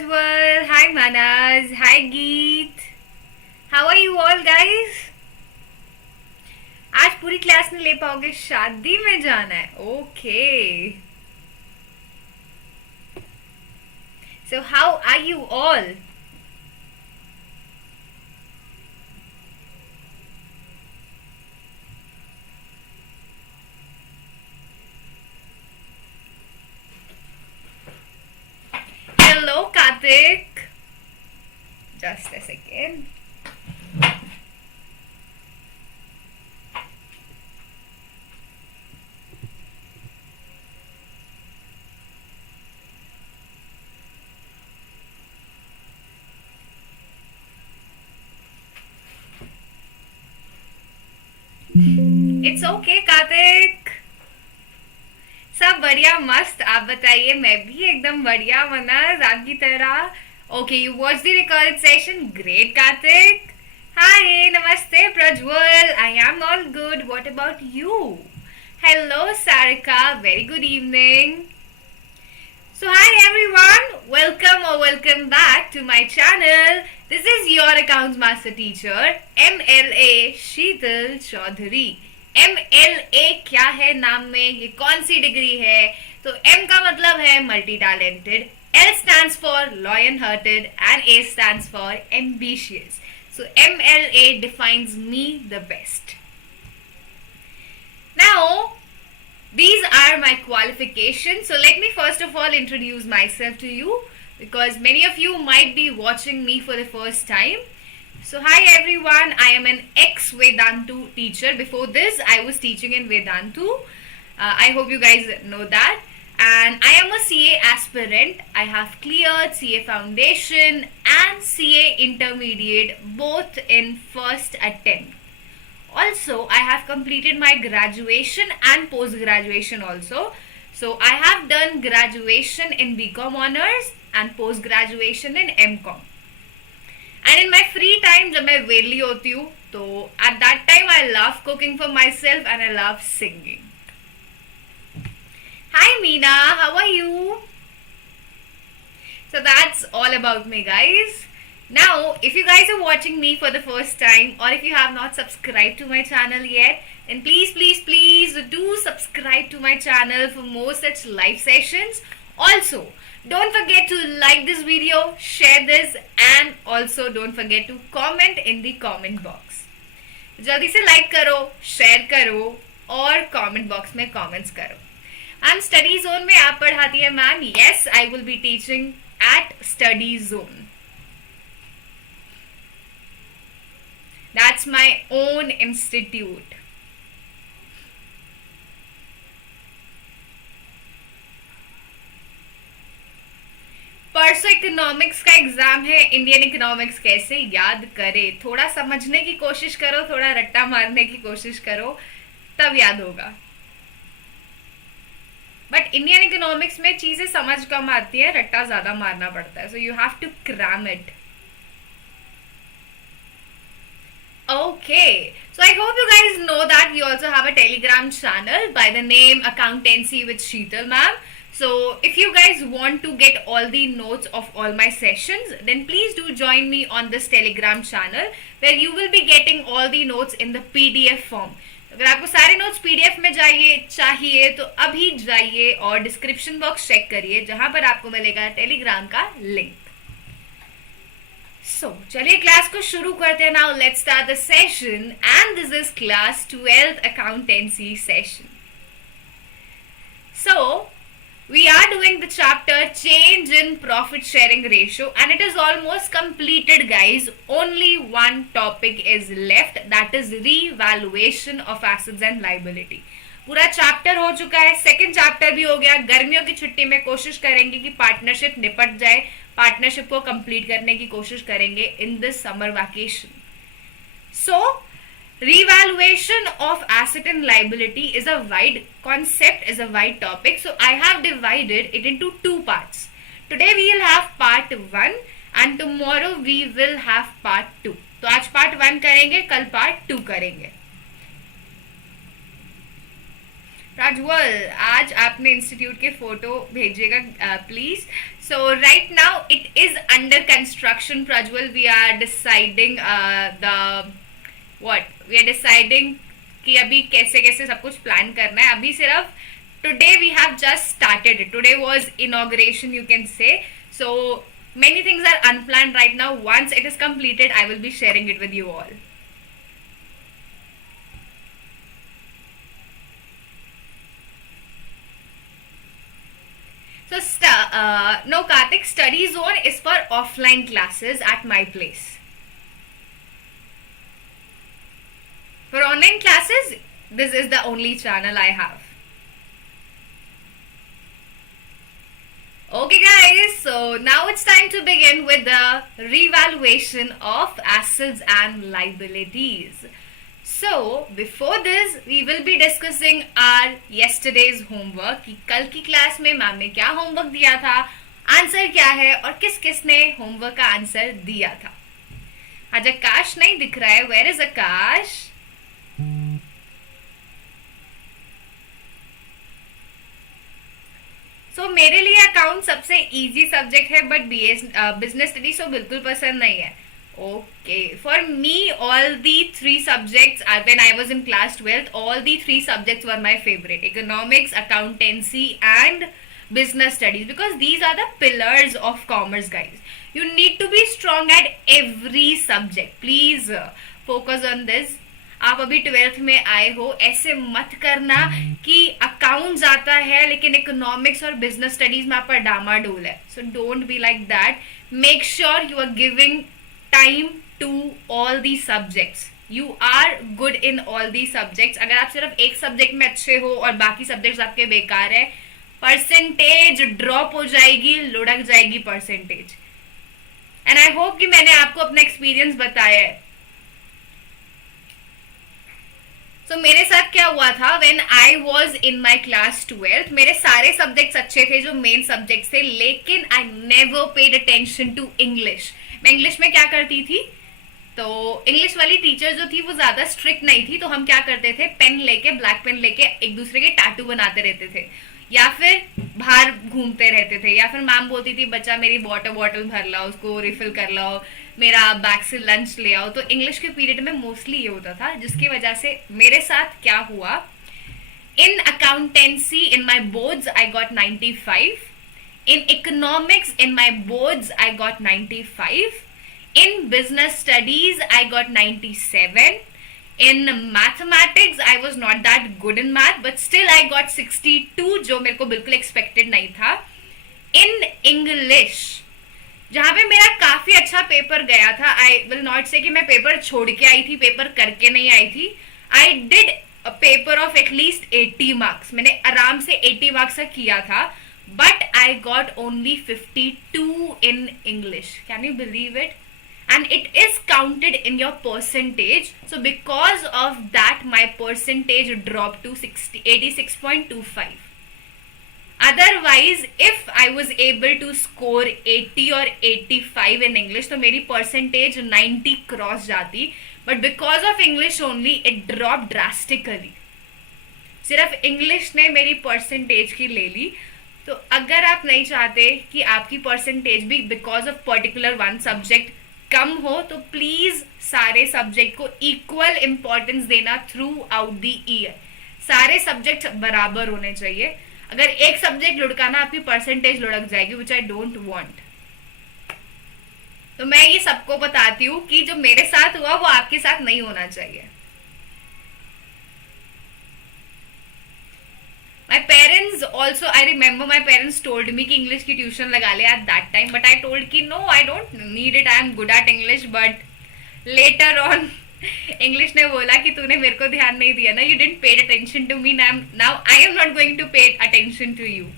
Prajwal. Hi Manas. Hi Geet. How are you all guys? आज पूरी class नहीं ले पाओगे, शादी में जाना है. Okay. So how are you all? Hello Karthik. Just a second. It's okay Karthik. सब बढ़िया मस्त. आप बताइए. मैं भी एकदम बढ़िया मनाज आपकी तरह. Okay, you watched the recorded session. Great Karthik. Hi, namaste Prajwal. I am all good. What about you? Hello Sarika. Very good evening. So hi everyone. Welcome back to my channel. This is your accounts master teacher MLA Sheetal Choudhary. MLA क्या है नाम में, ये कौन सी degree है? तो M का मतलब है multi talented, L stands for lion hearted and A stands for ambitious. So MLA defines me the best. Now these are my qualifications. So let me first of all introduce myself to you, because many of you might be watching me for the first time. So hi everyone, I am an ex-Vedantu teacher. Before this, I was teaching in Vedantu. I hope you guys know that. And I am a CA aspirant. I have cleared CA Foundation and CA Intermediate both in first attempt. Also, I have completed my graduation and post-graduation also. So I have done graduation in BCom Honors and post-graduation in MCom. And in my free time, जब मैं वेली होती हूँ, तो at that time I love cooking for myself and I love singing. Hi Meena, how are you? So that's all about me guys. Now, if you guys are watching me for the first time, or if you have not subscribed to my channel yet, then please do subscribe to my channel for more such live sessions. Also, don't forget to like this video, share this, and also don't forget to comment in the comment box. जल्दी से like करो, share करो और comment box में comments करो. I'm study zone में आप पढ़ाती है ma'am? Yes, I will be teaching at study zone. That's my own institute. परसों इकोनॉमिक्स का एग्जाम है. इंडियन इकोनॉमिक्स कैसे याद करे? थोड़ा समझने की कोशिश करो, थोड़ा रट्टा मारने की कोशिश करो, तब याद होगा. बट इंडियन इकोनॉमिक्स में चीजें समझ कम आती है, रट्टा ज्यादा मारना पड़ता है. So you have to cram it. Okay, so I hope you guys know that we also have a Telegram channel by the name Accountancy with Sheetal Ma'am. So if you guys want to get all the notes of all my sessions, then please do join me on this Telegram channel where you will be getting all the notes in the PDF form. अगर आपको सारे notes PDF में चाहिए तो अभी जाइए और description box check करिए, जहां पर आपको मिलेगा टेलीग्राम का लिंक. So, चलिए क्लास को शुरू करते हैं. Now let's start the session, and this is class 12th accountancy session. So, we are doing the chapter change in profit sharing ratio, and it is almost completed guys. Only one topic is left, that is revaluation of assets and liability. पूरा chapter हो चुका है, second chapter भी हो गया. गर्मियों की छुट्टी में कोशिश करेंगे कि पार्टनरशिप निपट जाए, पार्टनरशिप को कंप्लीट करने की कोशिश करेंगे in this summer vacation. So revaluation of asset and liability is a wide concept, is a wide topic. So I have divided it into two parts. Today we will have part 1 and tomorrow we will have part 2. तो आज part 1 करेंगे, कल part 2 करेंगे. प्रज्वल, आज आपने institute के photo भेजिएगा please. So right now it is under construction. Prajwal, we are deciding the what we are deciding कि अभी कैसे कैसे सब कुछ प्लान करना है. अभी सिर्फ today we have just started it. Today was inauguration, you can say. So many things are unplanned right now. Once it is completed, I will be sharing it with you all. So no, Karthik, study zone is for offline classes at my place. For online classes, this is the only channel I have. Okay guys, so now it's time to begin with the revaluation of assets and liabilities. So before this, we will be discussing our yesterday's homework कि कल की class में ma'am ने क्या homework दिया था, answer क्या है और किस किस ने होमवर्क का आंसर दिया था. आज आकाश नहीं दिख रहा है. वेयर इज आकाश? तो मेरे लिए अकाउंट सबसे इजी सब्जेक्ट है, बट बिजनेस स्टडी तो बिल्कुल पसंद नहीं है. Okay, for me all the 3 subjects when I was in class 12th, all the 3 subjects were my favourite: economics, accountancy and business studies, because these are the pillars of commerce, guys. You need to be strong at every subject. Please focus on this. आप अभी 12th में आए हो, ऐसे मत करना कि accounts आता है लेकिन इकोनॉमिक्स और बिजनेस स्टडीज में आपका डामाडोल है. So don't be like that. Make sure you are giving time to all the subjects. You are good in all the subjects. अगर आप सिर्फ एक सब्जेक्ट में अच्छे हो और बाकी सब्जेक्ट्स आपके बेकार है, परसेंटेज ड्रॉप हो जाएगी, लुढ़क जाएगी परसेंटेज. एंड आई होप कि मैंने आपको अपना एक्सपीरियंस बताया है. तो मेरे साथ क्या हुआ था, when I was in my class 12th, मेरे सारे सब्जेक्ट्स अच्छे थे जो मेन सब्जेक्ट्स थे, लेकिन I never paid attention to English. मैं इंग्लिश में क्या करती थी, तो इंग्लिश वाली टीचर जो थी वो ज्यादा स्ट्रिक्ट नहीं थी, तो हम क्या करते थे, पेन लेके, ब्लैक पेन लेके एक दूसरे के टैटू बनाते रहते थे, या फिर बाहर घूमते रहते थे, या फिर मैम बोलती थी बच्चा मेरी वाटर बॉटल भर लाओ, उसको रिफिल कर लाओ, मेरा बैग से लंच ले आओ. तो इंग्लिश के पीरियड में मोस्टली ये होता था, जिसकी वजह से मेरे साथ क्या हुआ, in accountancy in my boards I got 95, in economics in my boards I got 95, in business studies I got 97, in mathematics I was not that good in math, but still I got 62, जो मेरे को बिल्कुल expected नहीं था. in English, जहाँ पे मेरा काफी अच्छा पेपर गया था, I will not say कि मैं पेपर छोड़ के आई थी, पेपर करके नहीं आई थी. I did a paper of at least 80 marks. मैंने आराम से 80 marks का किया था, but I got only 52 in English. Can you believe it? And it is counted in your percentage. So because of that, my percentage dropped to 86.25. Otherwise, if I was able to score 80 or 85 in English, तो मेरी percentage 90 cross जाती. But because of English only, it dropped drastically. सिर्फ English ने मेरी percentage की ले ली. तो अगर आप नहीं चाहते कि आपकी percentage भी because of particular one subject कम हो, तो प्लीज सारे सब्जेक्ट को इक्वल इंपॉर्टेंस देना थ्रू आउट द ईयर. सारे सब्जेक्ट बराबर होने चाहिए. अगर एक सब्जेक्ट लुढ़काना, आपकी परसेंटेज लुढ़क जाएगी, विच आई डोंट वांट. तो मैं ये सबको बताती हूँ कि जो मेरे साथ हुआ वो आपके साथ नहीं होना चाहिए. My parents also, I remember my parents told me कि English की ट्यूशन लगा ले at that time, but I told कि no, I don't need it, I am good at English. But later on, English ने बोला कि तूने मेरे को ध्यान नहीं दिया ना, you didn't pay attention to me, now I am not going to pay attention to you.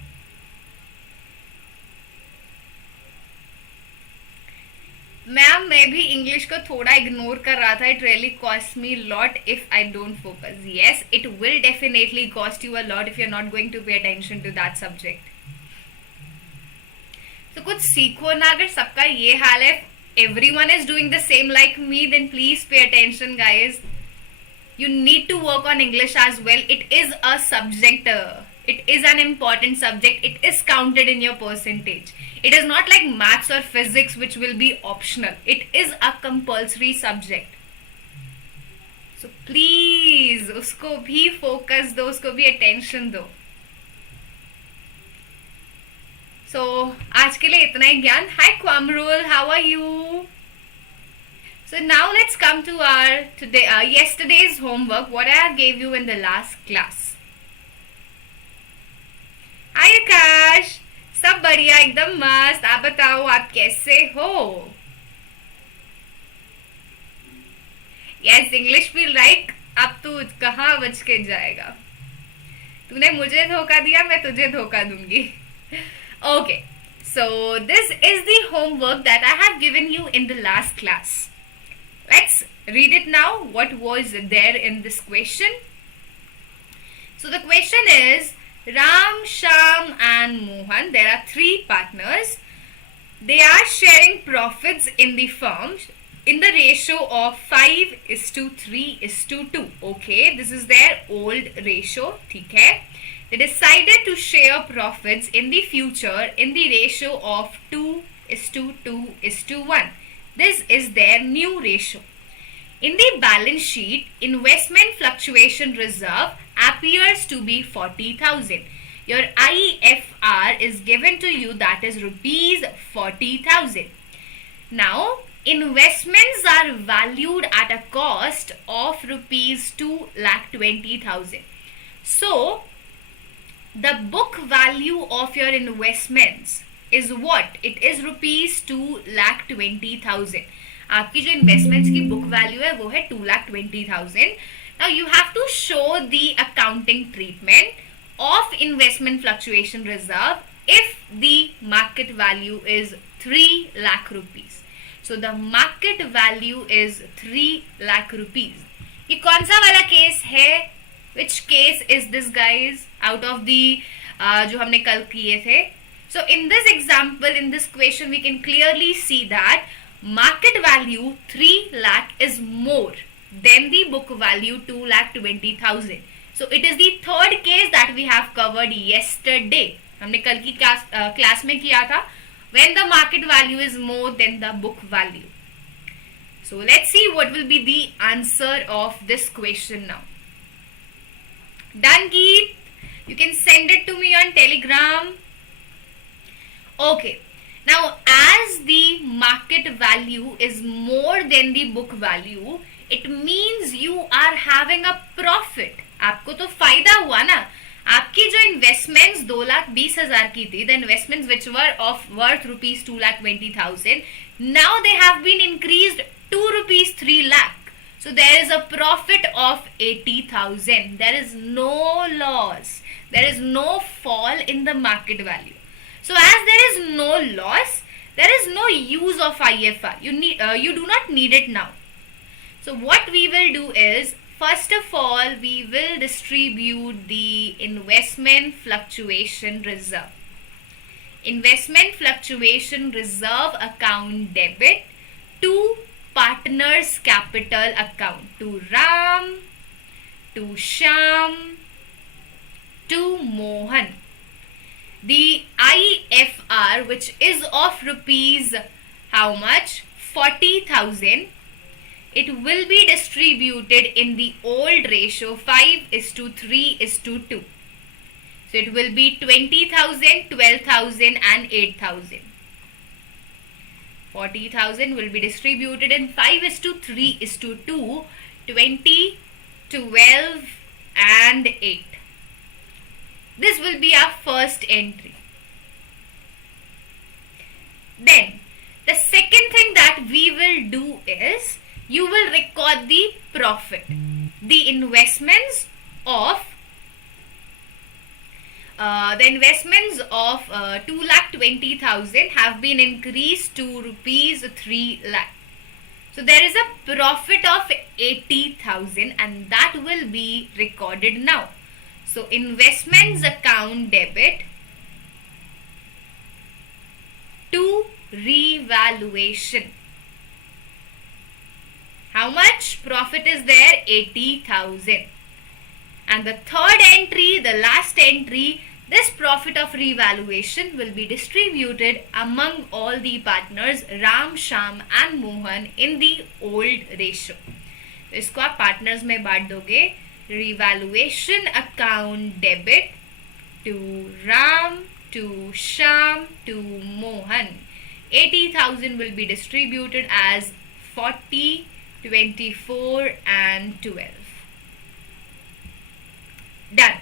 Ma'am मैं भी इंग्लिश को थोड़ा इग्नोर कर रहा था. It really cost me lot if I don't focus. Yes, it will definitely cost you a lot if you are not going to pay attention to that subject. तो कुछ सीखो ना. अगर सबका ये हाल है, everyone is doing the same like me, then please pay attention guys. You need to work on English as well. It is a subject. It is an important subject. It is counted in your percentage. It is not like maths or physics which will be optional. It is a compulsory subject. So please, उसको भी focus दो, उसको भी attention दो. So आज के लिए इतना ही ज्ञान. Hi Kwamrul, how are you? So now let's come to our yesterday's homework. What I gave you in the last class. Hi Akash, सब बढ़िया एकदम मस्त. आप बताओ आप कैसे हो? Yes, English भी like अब तू कहाँ बच के जाएगा? तूने मुझे धोखा दिया, मैं तुझे धोखा दूंगी. Okay, so this is the homework that I have given you in the last class. Let's read it now. What was there in this question? So the question is, Ram, Sham and Mohan, there are three partners. They are sharing profits in the firm in the ratio of 5:3:2. Okay, this is their old ratio. ठीक है? They decided to share profits in the future in the ratio of 2:2:1. This is their new ratio. In the balance sheet, investment fluctuation reserve appears to be 40,000. Your IFR is given to you, that is rupees 40,000. Now, investments are valued at a cost of rupees 2,20,000. So, the book value of your investments is what? It is rupees 2,20,000. आपकी जो investments की book value है वो है 2,20,000. Now you have to show the accounting treatment of investment fluctuation reserve if the market value is 3 lakh rupees. So the market value is 3 lakh rupees. ये कौन सा वाला केस है? Which case is this, guys, out of the जो हमने कल किए थे? So in this example, in this question, we can clearly see that market value 3 lakh is more than the book value 2,20,000. So it is the third case that we have covered yesterday. हमने कल की class में किया था, when the market value is more than the book value. So let's see what will be the answer of this question now. Done, Geet? You can send it to me on Telegram. Okay. Now, as the market value is more than the book value, it means you are having a profit. आपको तो फायदा हुआ ना. आपकी जो investments 2,20,000 की थी, the investments which were of worth rupees 2,20,000, now they have been increased to rupees 3 lakh. So there is a profit of 80,000. There is no loss. There is no fall in the market value. So as there is no loss, there is no use of IFR. You do not need it now. So what we will do is, first of all, we will distribute the investment fluctuation reserve. Investment fluctuation reserve account debit to partners capital account, to Ram, to Sham, to Mohan. The IFR, which is of rupees how much? 40,000. It will be distributed in the old ratio 5:3:2. So it will be 20,000, 12,000 and 8,000. 40,000 will be distributed in 5:3:2, 20, 12 and 8. This will be our first entry. Then the second thing that we will do is, you will record the profit. The investments of 2,20,000 have been increased to rupees 3 lakh. So there is a profit of 80,000 and that will be recorded now. So investments account debit to revaluation. How much profit is there? 80,000. And the third entry, the last entry, this profit of revaluation will be distributed among all the partners Ram, Sham and Mohan in the old ratio. तो इसको आप partners में बांट दोगे. Revaluation account debit to Ram, to Sham, to Mohan. 80,000 will be distributed as 40, 24 and 12. Done.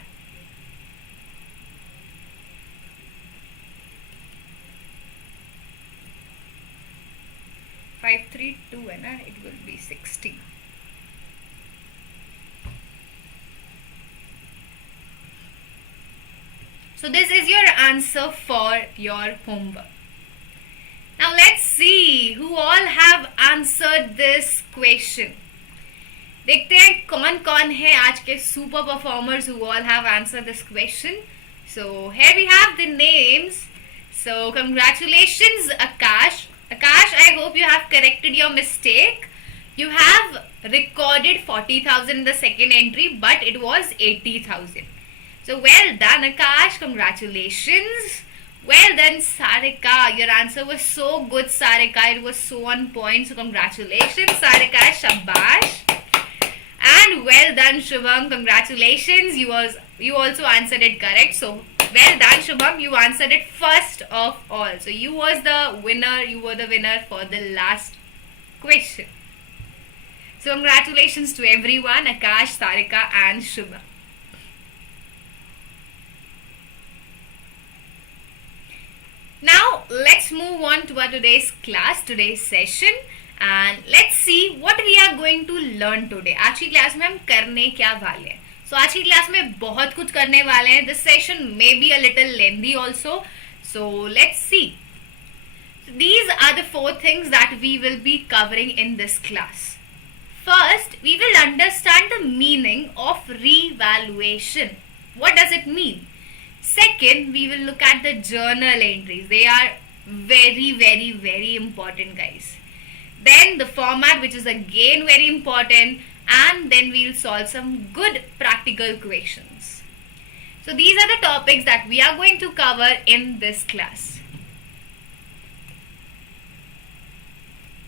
Five, 3, 2 है ना, it will be 60. So this is your answer for your homework. Now let's see who all have answered this question. देखते हैं कौन कौन है आज के super performers who all have answered this question. So here we have the names. So congratulations Akash. Akash, I hope you have corrected your mistake. You have recorded 40,000 in the second entry, but it was 80,000. So well done Akash, congratulations. Well done Sarika, your answer was so good Sarika, it was so on point, so congratulations Sarika, shabash. And well done Shubham, congratulations, you also answered it correct. So well done Shubham, you answered it first of all. So you were the winner for the last question. So congratulations to everyone, Akash, Sarika and Shubham. Now let's move on to our today's class, today's session, and let's see what we are going to learn today. आज की class में हम करने क्या वाले हैं? So आज की क्लास में बहुत कुछ करने वाले हैं. This session may be a little lengthy also. So let's see. So these are the 4 things that we will be covering in this class. First, we will understand the meaning of revaluation. What does it mean? Second, we will look at the journal entries. They are very, very, very important, guys. Then the format, which is again very important, and then we'll solve some good practical questions. So these are the topics that we are going to cover in this class.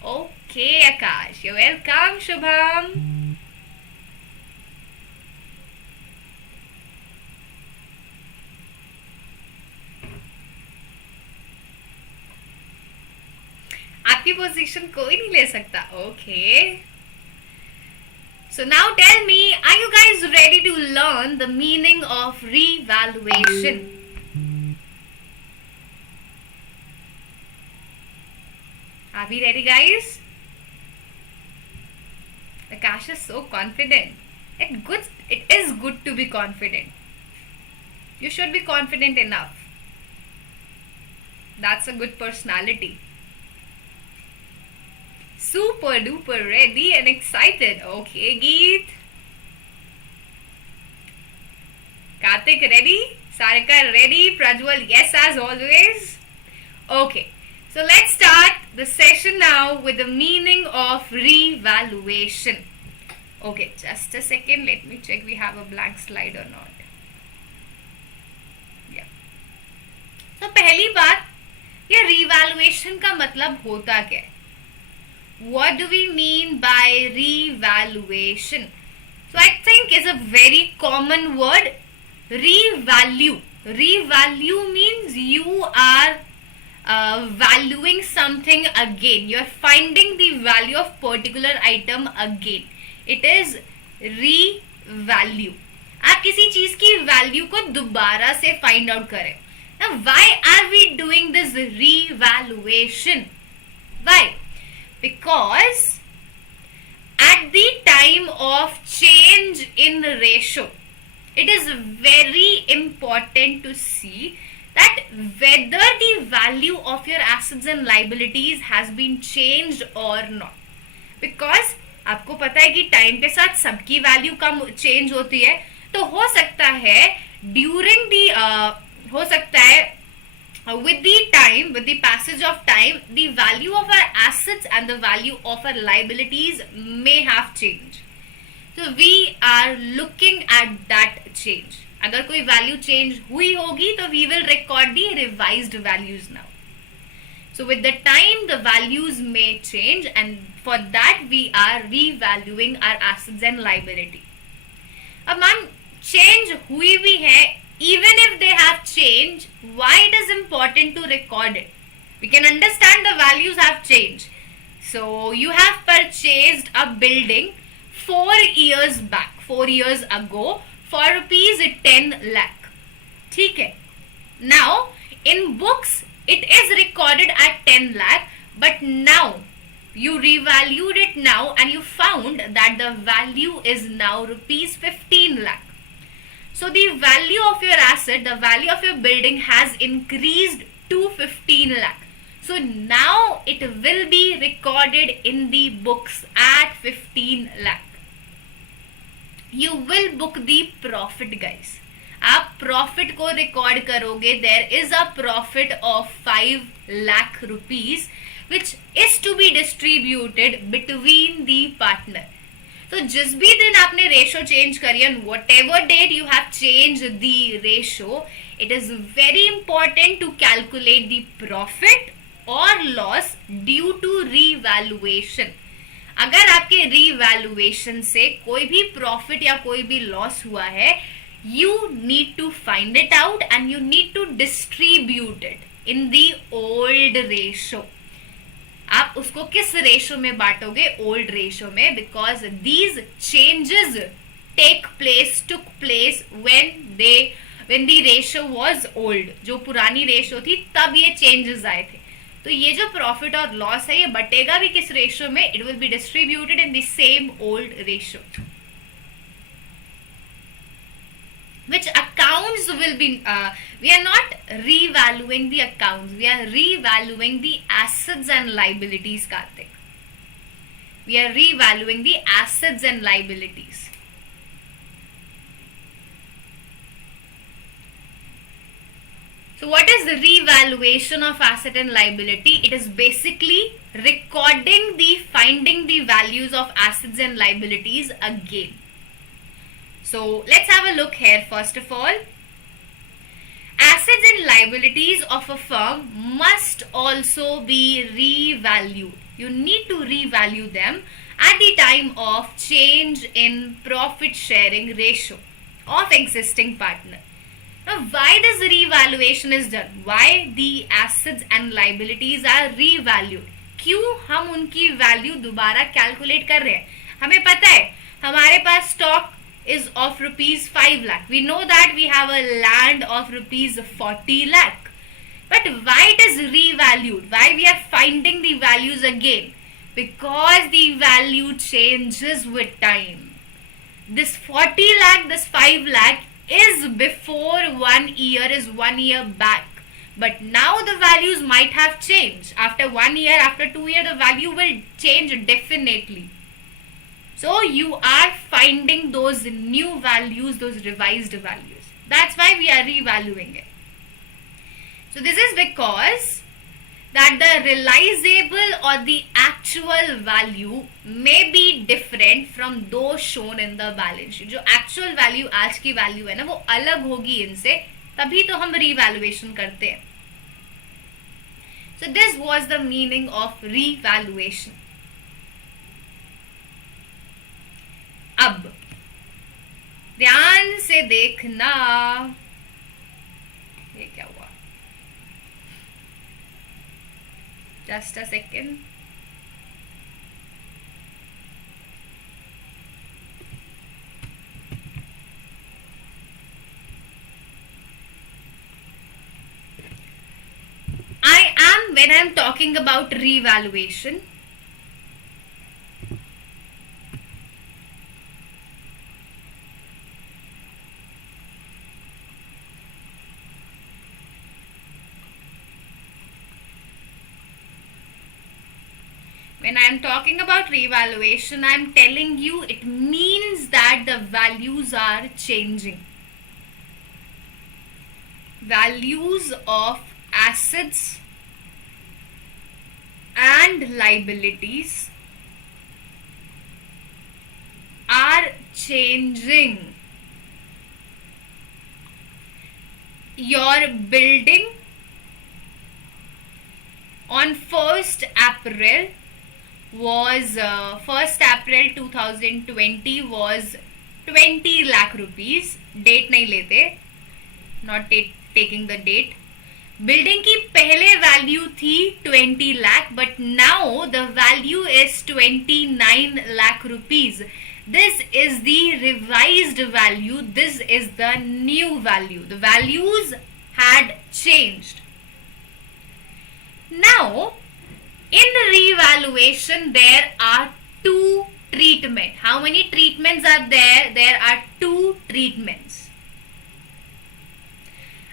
Okay, Akash, you're welcome, Shubham. आपकी position कोई नहीं ले सकता. Okay. So now tell me, are you guys ready to learn the meaning of revaluation? Are we ready, guys? Akash is so confident. It is good to be confident. You should be confident enough. That's a good personality. Super duper ready and excited. Okay, Geet. Karthik ready? Sarika ready? Prajwal, yes, as always. Okay, so let's start the session now with the meaning of revaluation. Okay, just a second. Let me check we have a blank slide or not. Yeah. So पहली बात, ये revaluation का मतलब होता क्या है? What do we mean by revaluation? So I think it's a very common word. Revalue. Revalue means you are valuing something again. You are finding the value of particular item again. It is revalue. आप किसी चीज की value को दोबारा से find out करें. Now why are we doing this revaluation? Why? Because at the time of change in ratio, it is very important to see that whether the value of your assets and liabilities has been changed or not. Because आपको पता है कि time के साथ सबकी value कम change होती है, तो हो सकता है ड्यूरिंग दी हो सकता है With the time, with the passage of time, the value of our assets and the value of our liabilities may have changed. So we are looking at that change. अगर कोई value change हुई होगी तो we will record the revised values now. So with the time, the values may change, and for that we are revaluing our assets and liability. अब ma'am change हुई भी है, even if they have changed, why it is important to record it? We can understand the values have changed. So you have purchased a building 4 years back, 4 years ago, for rupees 10 lakh. ठीक है. Now in books it is recorded at 10 lakh, but now you revalued it now and you found that the value is now rupees 15 lakh. So the value of your asset, the value of your building has increased to 15 lakh. So now it will be recorded in the books at 15 lakh. You will book the profit, guys. आप profit को record करोगे. There is a profit of 5 lakh rupees which is to be distributed between the partner. तो जिस भी दिन आपने ratio change करी, on whatever date you have change the ratio, it is very important to calculate the profit और loss due to revaluation. अगर आपके revaluation से कोई भी प्रॉफिट या कोई भी लॉस हुआ है, you need to find it out and you need to distribute it in the old ratio. आप उसको किस रेशो में बांटोगे? ओल्ड रेशो में, because these changes took place when the ratio was old. जो पुरानी रेशो थी तब ये चेंजेस आए थे. तो ये जो प्रॉफिट और लॉस है ये बटेगा भी किस रेशो में? It will be distributed in the same old ratio. Which accounts will be, we are not revaluing the accounts, we are revaluing the assets and liabilities, Karthik. We are revaluing the assets and liabilities. So what is the revaluation of asset and liability? It is basically finding the values of assets and liabilities again. So let's have a look here. First of all, assets and liabilities of a firm must also be revalued. You need to revalue them at the time of change in profit sharing ratio of existing partner. Now, why this revaluation is done? Why the assets and liabilities are revalued? क्यों हम उनकी value दोबारा calculate कर रहे हैं? हमें पता है हमारे पास stock is of rupees 5 lakh. We know that we have a land of rupees 40 lakh. But why it is revalued? Why we are finding the values again? Because the value changes with time. This 40 lakh, this 5 lakh is before 1 year, is 1 year back. But now the values might have changed. After 1 year, after 2 years, the value will change definitely. So you are finding those new values, those revised values. That's why we are revaluing it. So this is because that the realizable or the actual value may be different from those shown in the balance sheet. जो actual value आज की value है ना वो अलग होगी इनसे, तभी तो हम revaluation करते हैं. So this was the meaning of revaluation. अब ध्यान से देखना, ये क्या हुआ? Just a second. When I am talking about revaluation, when I am talking about revaluation, I am telling you it means that the values are changing. Values of assets and liabilities are changing. Your building on 1st April was 1st April 2020 was 20 lakh rupees. Date नहीं लेते, not taking the date. Building की पहले value थी 20 lakh, but now the value is 29 lakh rupees. This is the revised value. This is the new value. The values had changed. Now, in revaluation, there are two treatments. How many treatments are there? There are two treatments.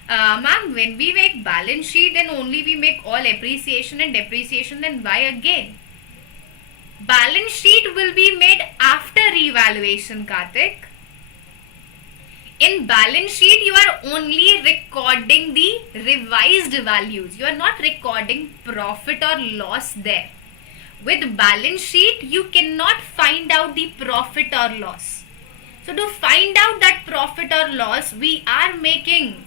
Ma'am, when we make balance sheet, then only we make all appreciation and depreciation, then why again? Balance sheet will be made after revaluation, Karthik. In balance sheet, you are only recording the revised values. You are not recording profit or loss there. With balance sheet, you cannot find out the profit or loss. So to find out that profit or loss, we are making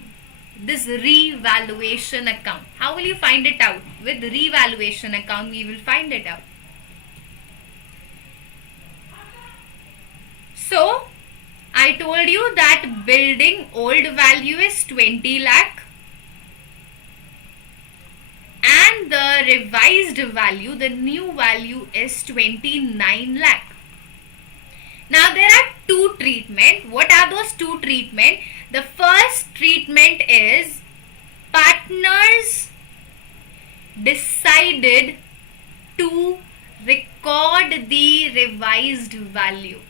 this revaluation account. How will you find it out? With revaluation account, we will find it out. So, I told you that building old value is 20 lakh and the revised value, the new value is 29 lakh. Now there are two treatments. What are those two treatments? The first treatment is partners decided to record the revised value.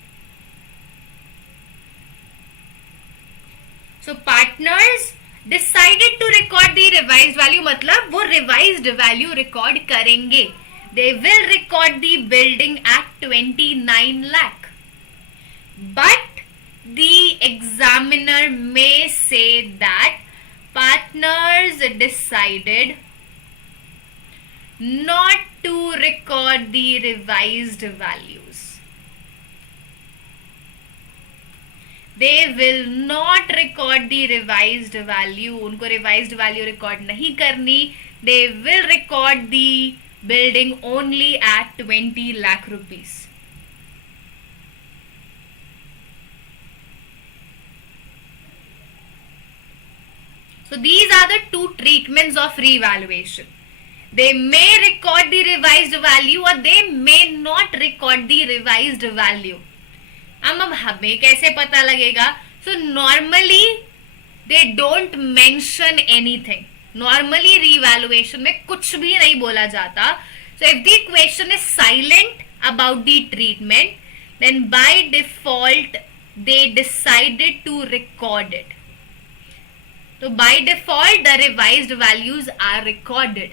So partners decided to record the revised value, मतलब वो revised value record करेंगे. They will record the building at 29 lakh. But the examiner may say that partners decided not to record the revised values. They will not record the revised value. उनको revised value record नहीं करनी. They will record the building only at 20 lakh rupees. So these are the two treatments of revaluation. They may record the revised value or they may not record the revised value. अब हमें कैसे पता लगेगा? So normally they don't mention anything. Normally revaluation में कुछ भी नहीं बोला जाता. So if the question is silent about the treatment, then by default they decided to record it. So by default the revised values are recorded,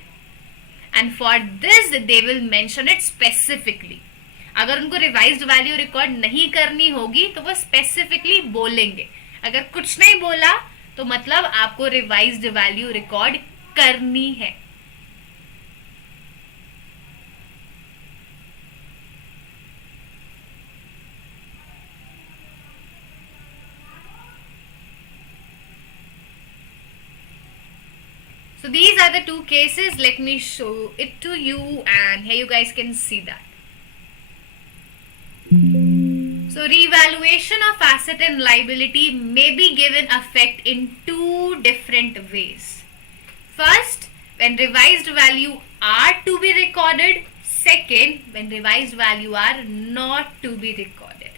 and for this they will mention it specifically. अगर उनको revised value record नहीं करनी होगी तो वो specifically बोलेंगे. अगर कुछ नहीं बोला तो मतलब आपको रिवाइज्ड वैल्यू रिकॉर्ड करनी है. So these are the two cases. Let me show it to you, and here you guys can see that. So revaluation of asset and liability may be given effect in two different ways. First, when revised value are to be recorded. Second, when revised value are not to be recorded.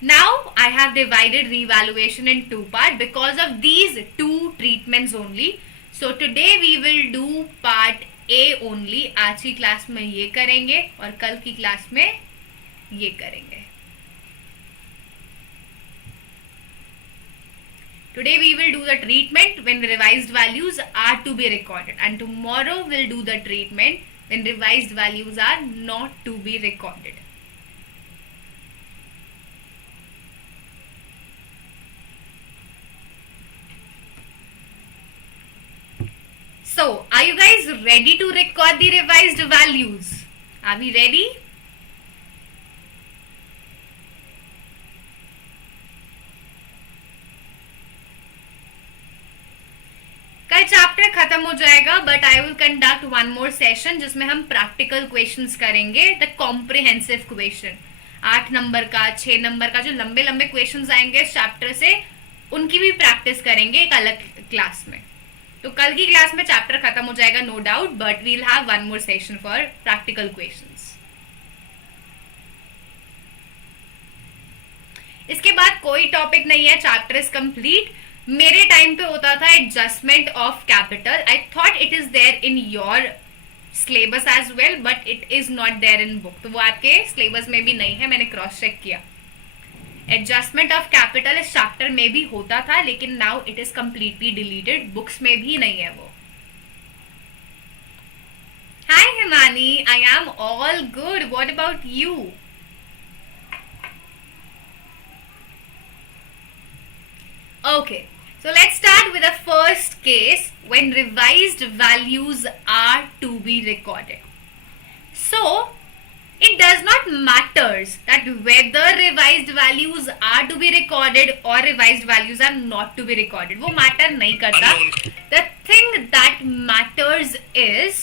Now I have divided revaluation in two parts because of these two treatments only. So today we will do part A only. आज की class में ये करेंगे और कल की class में ये करेंगे. Today we will do the treatment when revised values are to be recorded, and tomorrow we'll do the treatment when revised values are not to be recorded. So, are you guys ready to record the revised values? Are we ready? कल chapter खत्म हो जाएगा, but I will conduct one more session जिसमें हम practical questions करेंगे, the comprehensive question. 8 number का, 6 number का जो लंबे लंबे क्वेश्चंस आएंगे इस चैप्टर से, उनकी भी प्रैक्टिस करेंगे एक अलग क्लास में। तो कल की क्लास में चैप्टर खत्म हो जाएगा no doubt, but we'll have one more session for practical questions. इसके बाद कोई टॉपिक नहीं है, चैप्टर इज कंप्लीट। मेरे टाइम पे होता था adjustment of capital. I thought it is there in your syllabus as well, but it is not there in book. तो वो आपके सिलेबस में भी नहीं है, मैंने क्रॉस चेक किया। एडजस्टमेंट ऑफ कैपिटल इस चैप्टर में भी होता था, लेकिन now it is completely deleted, books में भी नहीं है वो। Hi Himani, I am all good, what about you? Okay, so let's start with the first case when revised values are to be recorded. So, it does not matters that whether revised values are to be recorded or revised values are not to be recorded. वो matter नहीं करता. The thing that matters is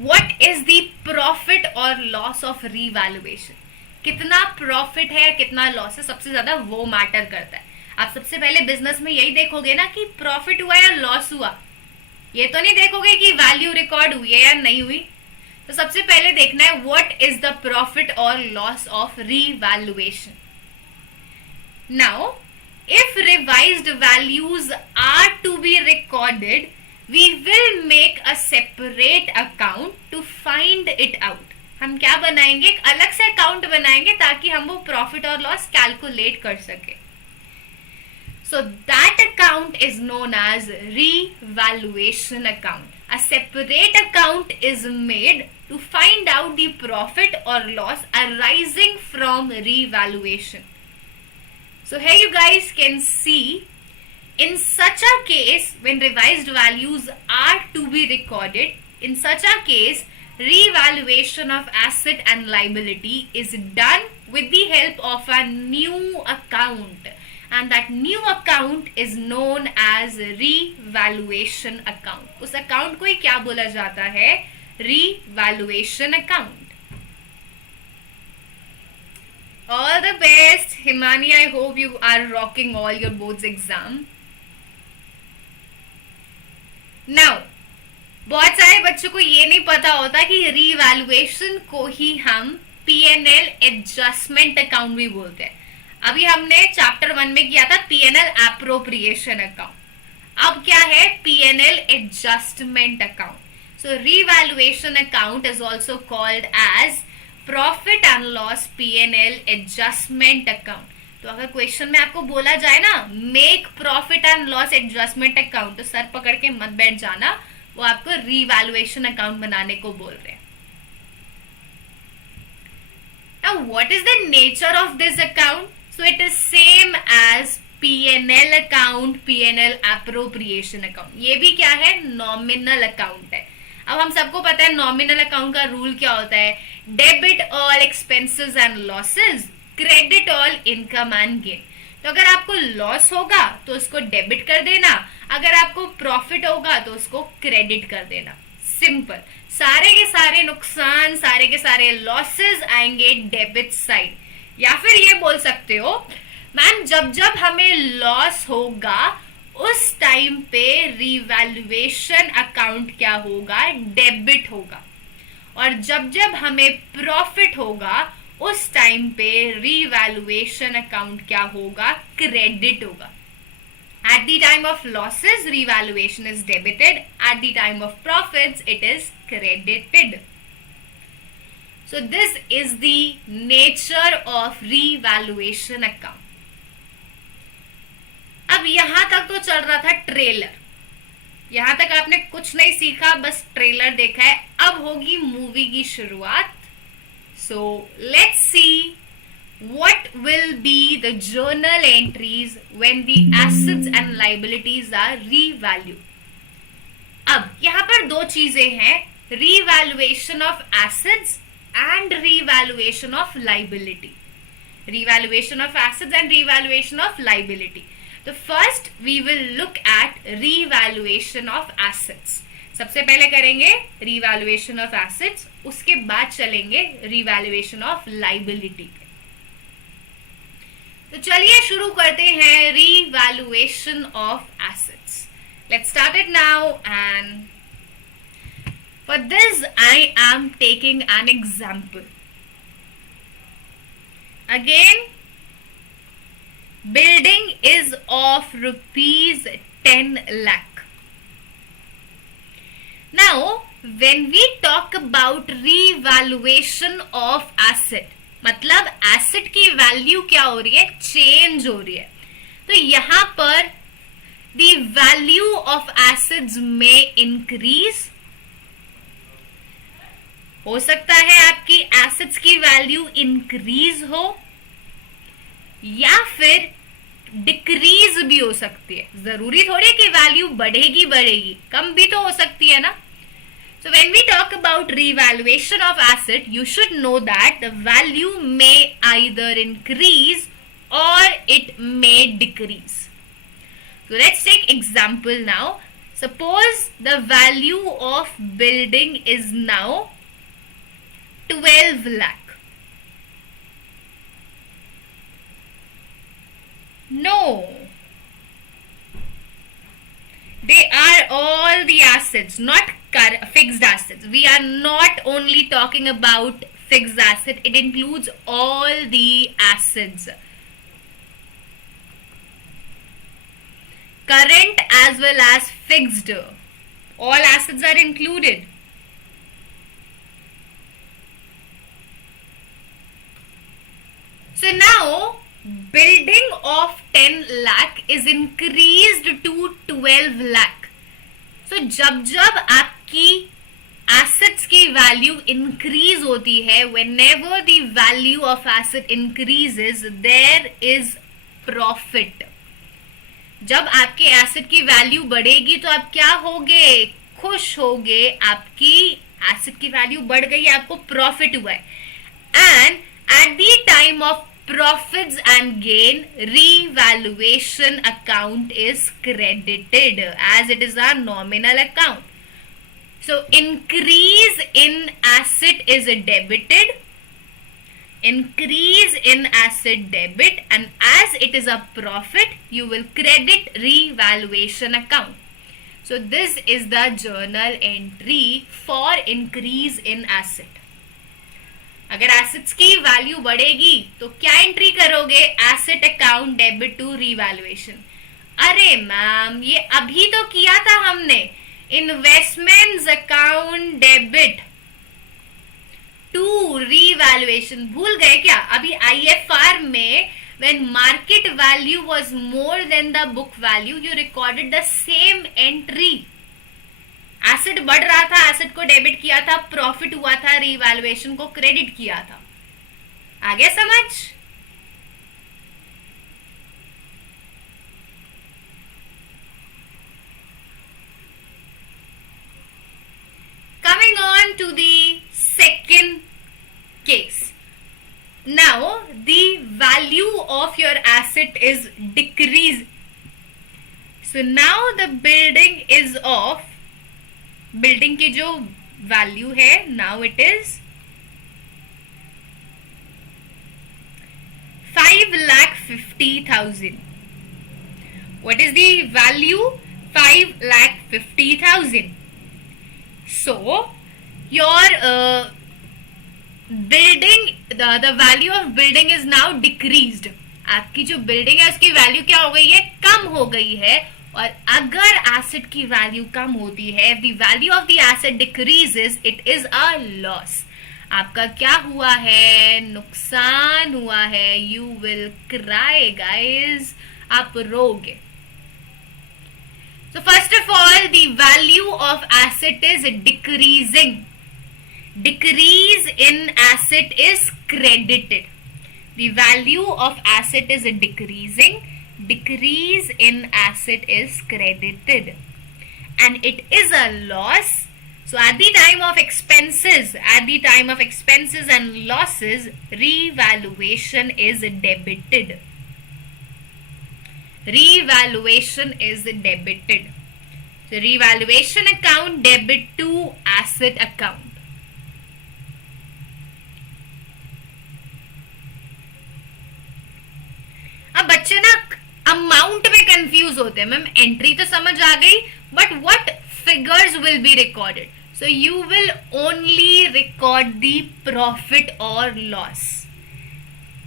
what is the profit or loss of revaluation. कितना profit है, कितना loss है, सबसे ज्यादा वो मैटर करता है। आप सबसे पहले बिजनेस में यही देखोगे ना कि प्रॉफिट हुआ या लॉस हुआ, ये तो नहीं देखोगे कि वैल्यू रिकॉर्ड हुई है या नहीं हुई। तो सबसे पहले देखना है व्हाट इज द प्रॉफिट और loss of revaluation. Now if revised values are to be recorded, we will make a separate account to find it out. हम क्या बनाएंगे, एक अलग से अकाउंट बनाएंगे ताकि हम वो प्रॉफिट और लॉस कैलकुलेट कर सके। So that account is known as revaluation account. A separate account is made to find out the profit or loss arising from revaluation. So here you guys can see, in such a case when revised values are to be recorded, in such a case revaluation of asset and liability is done with the help of a new account. And that new account is known as revaluation account. उस account को ही क्या बोला जाता है, revaluation account. All the best, Himani. I hope you are rocking all your boards exam. Now, बहुत सारे बच्चों को ये नहीं पता होता कि revaluation को ही हम P&L एडजस्टमेंट अकाउंट भी बोलते हैं। अभी हमने चैप्टर 1 में किया था P&L एप्रोप्रिएशन अकाउंट, अब क्या है P&L adjustment account. So revaluation account is also called as profit and loss P&L adjustment account. तो अगर क्वेश्चन में आपको बोला जाए ना make profit and loss adjustment account, तो सर पकड़ के मत बैठ जाना, वो आपको रीवैल्यूएशन अकाउंट बनाने को बोल रहे हैं। Now what is the nature of this account? So it is same as P&L account, P&L appropriation account. ये भी क्या है, नॉमिनल अकाउंट है। अब हम सबको पता है नॉमिनल अकाउंट का रूल क्या होता है, debit all expenses and losses, credit all income and gain. तो अगर आपको लॉस होगा तो उसको डेबिट कर देना, अगर आपको प्रॉफिट होगा तो उसको क्रेडिट कर देना। सिंपल, सारे के सारे नुकसान, सारे के सारे लॉसेस आएंगे डेबिट साइड। या फिर ये बोल सकते हो मैम जब जब हमें लॉस होगा उस टाइम पे रिवैल्यूएशन अकाउंट क्या होगा, डेबिट होगा, और जब जब हमें प्रॉफिट होगा उस टाइम पे रिवैल्यूएशन अकाउंट क्या होगा, क्रेडिट होगा। At the time of losses, revaluation is debited. At the time of profits, it is credited. So this is the nature of revaluation account. अब यहां तक तो चल रहा था ट्रेलर, यहां तक आपने कुछ नहीं सीखा, बस ट्रेलर देखा है। अब होगी मूवी की शुरुआत। So let's see what will be the journal entries when the assets and liabilities are revalued. अब यहाँ पर दो चीजें हैं, revaluation of assets and revaluation of liability. Revaluation of assets and revaluation of liability. So first we will look at revaluation of assets. सबसे पहले करेंगे revaluation of assets, उसके बाद चलेंगे revaluation of liability. तो चलिए शुरू करते हैं revaluation of assets. Let's start it now, and for this I am taking an example. Again, building is of rupees 10 lakh. Now, when we talk about revaluation of asset, मतलब asset की value क्या हो रही है, change हो रही है. तो यहाँ पर the value of assets may increase. हो सकता है आपकी एसेट्स की वैल्यू इंक्रीज हो या फिर डिक्रीज भी हो सकती है. जरूरी थोड़ी कि वैल्यू बढ़ेगी, कम भी तो हो सकती है ना. So when we talk about revaluation of asset, you should know that the value may either increase or it may decrease. So let's take example now. Suppose the value of building is now 12 lakh. No, they are all the assets, not fixed assets. We are not only talking about fixed asset, it includes all the assets, current as well as fixed. All assets are included. So now building of 10 lakh is increased to 12 lakh. So जब आपकी assets की value increase होती है, whenever the value of asset increases, there is profit. जब आपके asset की value बढ़ेगी तो आप क्या होगे, खुश होगे, आपकी asset की value बढ़ गई, आपको profit हुआ है. And at the time of profits and gain, revaluation account is credited as it is a nominal account. So increase in asset is debited, increase in asset debit, and as it is a profit, you will credit revaluation account. So this is the journal entry for increase in asset. अगर assets की value बढ़ेगी तो क्या entry करोगे, asset account debit to revaluation. अरे ma'am ये अभी तो किया था हमने, investments account debit to revaluation, भूल गए क्या. अभी आईएफआर में when market value was more than the book value, you recorded the same entry. Asset बढ़ रहा था, एसेट को डेबिट किया था, प्रॉफिट हुआ था, रीवैल्यूएशन को क्रेडिट किया था. आगे समझ. Coming on to the second case. Now the value of your asset is decreased. So now the building is of, building की जो वैल्यू है now it is 5,50,000. What is the value? 5,50,000. So your building, the value of building is now decreased. आपकी जो building है उसकी value क्या हो गई है, कम हो गई है. और अगर एसेट की वैल्यू कम होती है, the value of the asset decreases, it is a loss. आपका क्या हुआ है, नुकसान हुआ है. यू विल क्राई गाइज, आप रोगे. So first of all the value of asset is decreasing. Decrease in asset is credited. The value of asset is decreasing, decrease in asset is credited. and it is a loss, so at the time of expenses and losses, revaluation is debited. Revaluation is debited. So revaluation account debit to asset account. अब बच्चे ना amount में confuse होते हैं, ma'am entry तो समझ आ गई, but what figures will be recorded. So you will only record the profit or loss.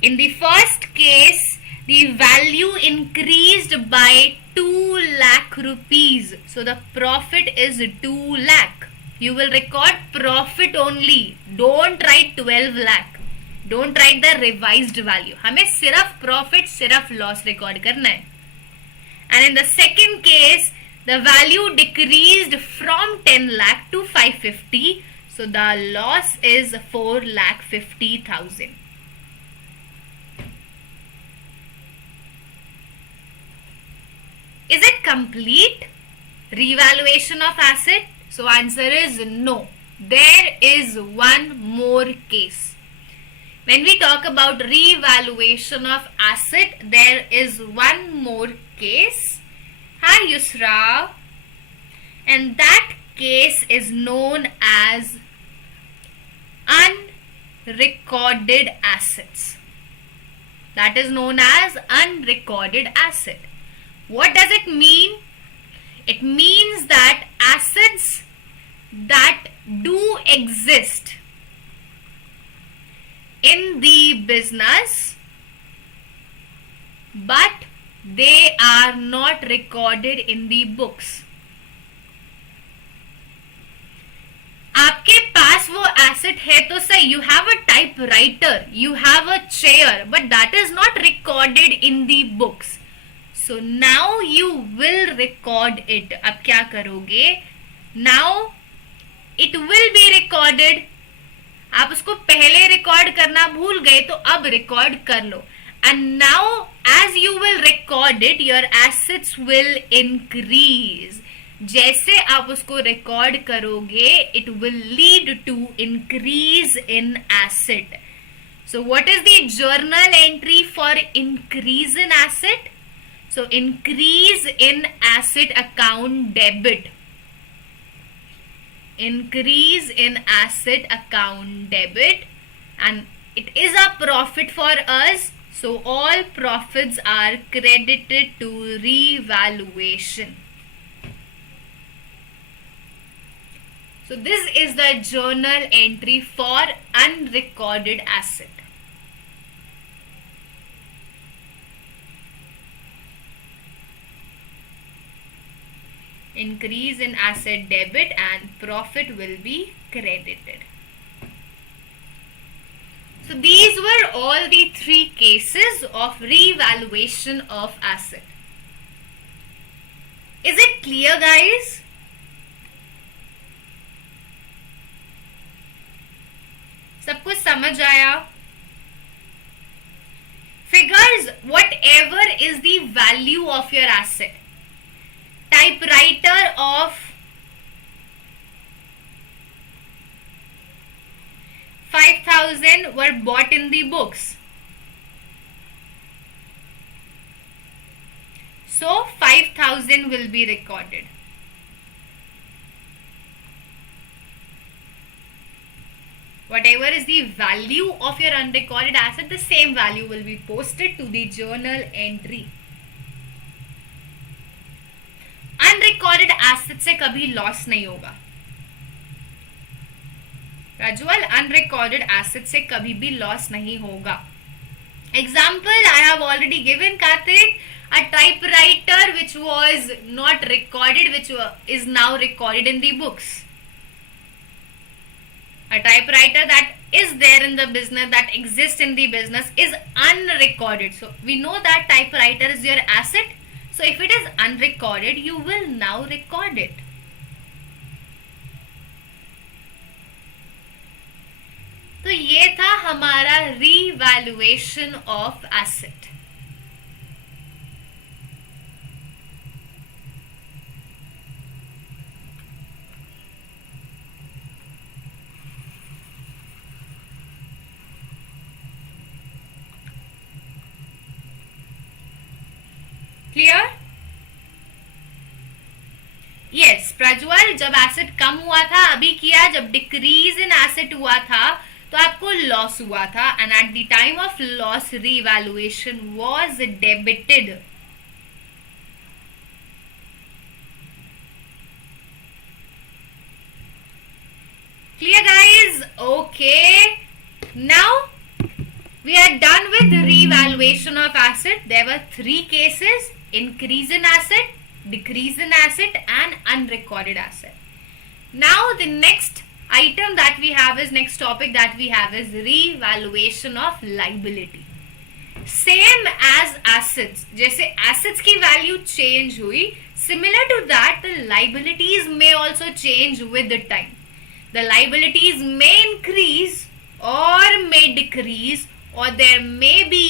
In the first case, the value increased by 2 lakh rupees. So the profit is 2 lakh. You will record profit only. Don't write 12 lakh. Don't write the revised value. हमें सिर्फ profit, सिर्फ loss record करना है. And in the second case, the value decreased from 10 lakh to 550. So the loss is 4,50,000. Is it complete? Revaluation of asset? So answer is no. There is one more case. When we talk about revaluation of asset, there is one more case. Hi Yusra. And that case is known as unrecorded assets. That is known as unrecorded asset. What does it mean? It means that assets that do exist in the business but they are not recorded in the books. आपके पास वो asset है तो सही, you have a typewriter, you have a chair, but that is not recorded in the books. So now you will record it. अब क्या करोगे? Now it will be recorded. आप उसको पहले रिकॉर्ड करना भूल गए तो अब रिकॉर्ड कर लो. And now as you will record it, your assets will increase. जैसे आप उसको रिकॉर्ड करोगे, it will lead to increase in asset. So what is the journal entry for increase in asset? So increase in asset account debit. Increase in asset account debit, and it is a profit for us. So all profits are credited to revaluation. So this is the journal entry for unrecorded asset. Increase in asset debit and profit will be credited. So these were all the three cases of revaluation of asset. Is it clear, guys? सब कुछ समझ आया? Figures whatever is the value of your asset. Typewriter of 5,000 were bought in the books. So 5,000 will be recorded. Whatever is the value of your unrecorded asset, the same value will be posted to the journal entry. Unrecorded asset से कभी loss नहीं होगा. राजुअल, unrecorded asset से कभी भी loss नहीं होगा. Example I have already given, Karthik. A typewriter which was not recorded, which is now recorded in the books. A typewriter that is there in the business, that exists in the business, is unrecorded. So we know that typewriter is your asset. So if it is unrecorded, you will now record it. तो ये था हमारा revaluation of asset. Clear? Yes Prajwal, जब asset कम हुआ था अभी किया, जब डिक्रीज इन एसेट हुआ था तो आपको लॉस हुआ था, and at the time of loss revaluation was debited. Clear guys? Okay. Now we are done with the revaluation of asset. There were three cases: increase in asset, decrease in asset, and unrecorded asset. Now the next item that we have is, next topic that we have is revaluation of liability. Same as assets, जैसे assets की value change हुई, similar to that the liabilities may also change with the time. The liabilities may increase or may decrease, or there may be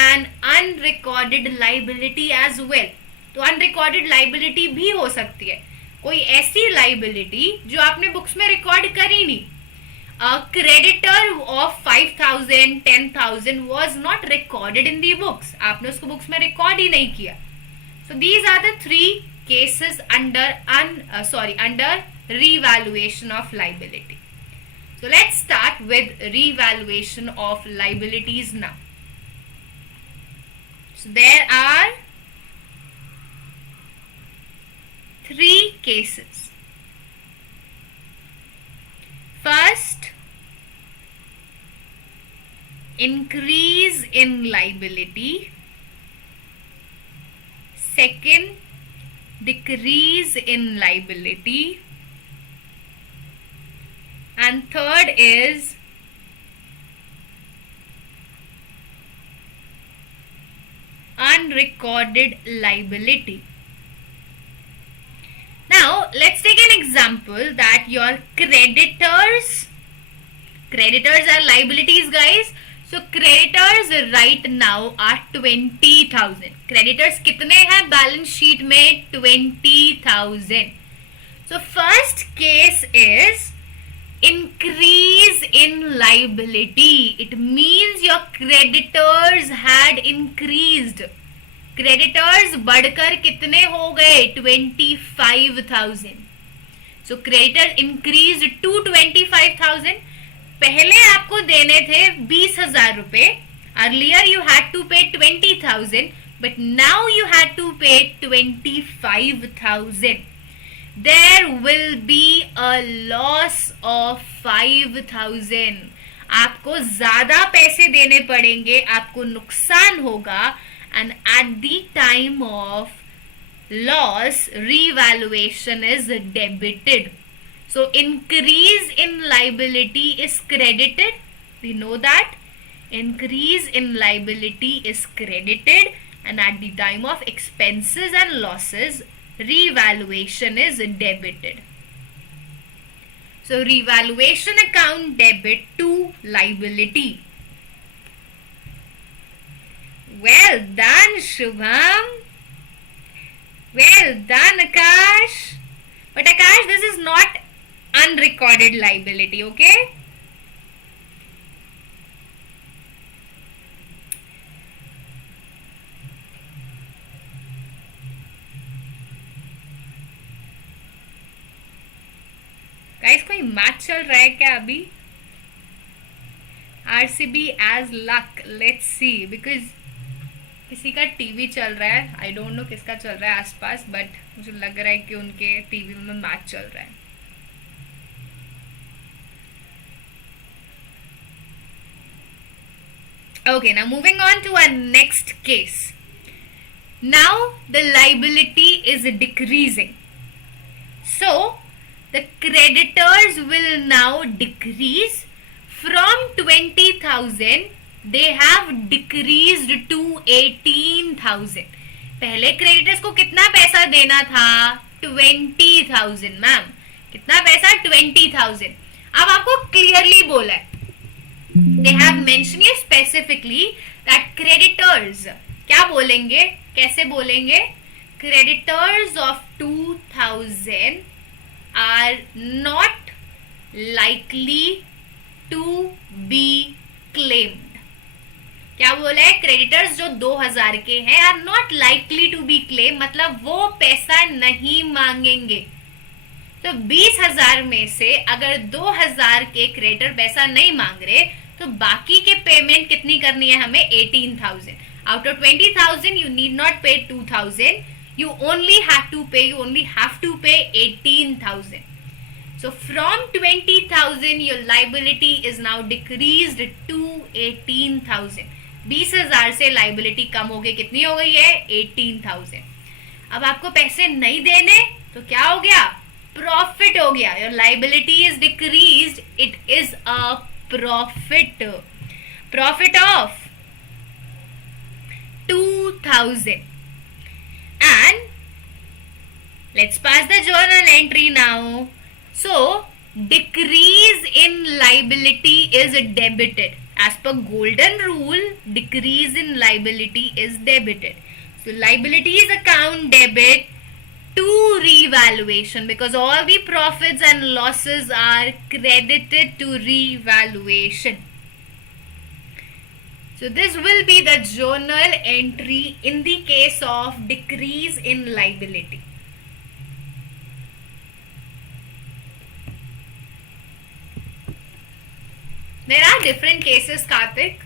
an unrecorded liability as well. तो unrecorded liability भी हो सकती है, कोई ऐसी liability जो आपने बुक्स में रिकॉर्ड करी नहीं. A creditor of 5,000, 10,000 was not recorded in the books. आपने उसको बुक्स में रिकॉर्ड ही नहीं किया. So these are the three cases under revaluation of liability. So let's start with revaluation of liabilities now. So there are three cases. First, increase in liability. Second, decrease in liability. And third is unrecorded liability. Now let's take an example that your creditors are liabilities guys. So creditors right now are 20,000. Creditors कितने हैं balance sheet में? 20,000. So first case is increase in liability. It means your creditors had increased. Creditors बढ़कर कितने हो गए? 25,000. So creditor increased to 25,000. पहले आपको देने थे 20,000 रुपए. Earlier you had to pay 20,000, but now you had to pay 25,000. There will be a loss of 5,000. आपको ज्यादा पैसे देने पड़ेंगे, आपको नुकसान होगा, and at the time of loss, revaluation is debited. So increase in liability is credited. We know that increase in liability is credited, and at the time of expenses and losses, revaluation is debited. So revaluation account debit to liability. Well done Shubham. Well done Akash. But Akash, this is not unrecorded liability, okay? Guys कोई match चल रहा है क्या अभी? RCB as luck. Let's see, because किसी का TV चल रहा है. आई डोंट नो किसका चल रहा है आसपास, बट मुझे लग रहा है कि उनके टीवी में मैच चल रहा है. Okay, now moving on to our next case. Now the liability is decreasing. So the creditors will now decrease from 20,000. They have decreased to 18,000. पहले क्रेडिटर्स को कितना पैसा देना था? 20,000. मैम कितना पैसा? 20,000. अब आपको क्लियरली बोला है, they have mentioned ये specifically that creditors, क्या बोलेंगे, कैसे बोलेंगे? Creditors of 2,000 are not likely to be claimed. क्या बोला है? क्रेडिटर्स जो 2000 के हैं are not likely to be claim, मतलब वो पैसा नहीं मांगेंगे। तो 20,000 में से अगर 2000 के क्रेडिटर पैसा नहीं मांग रहे तो बाकी के पेमेंट कितनी करनी है हमें? 18,000। Out of 20,000 you need not पे 2,000, you only have to pay 18,000. So from 20,000 your liability is now decreased to 18,000. 20,000 से लाइबिलिटी कम हो गई, कितनी हो गई है? 18,000. अब आपको पैसे नहीं देने तो क्या हो गया? प्रॉफिट हो गया. Your liability is decreased, it is a profit. Profit of 2,000. And let's pass the journal entry now. So decrease in liability is debited. As per golden rule, decrease in liability is debited. So liabilities account debit to revaluation because all the profits and losses are credited to revaluation. So this will be the journal entry in the case of decrease in liability. There are different cases, Karthik,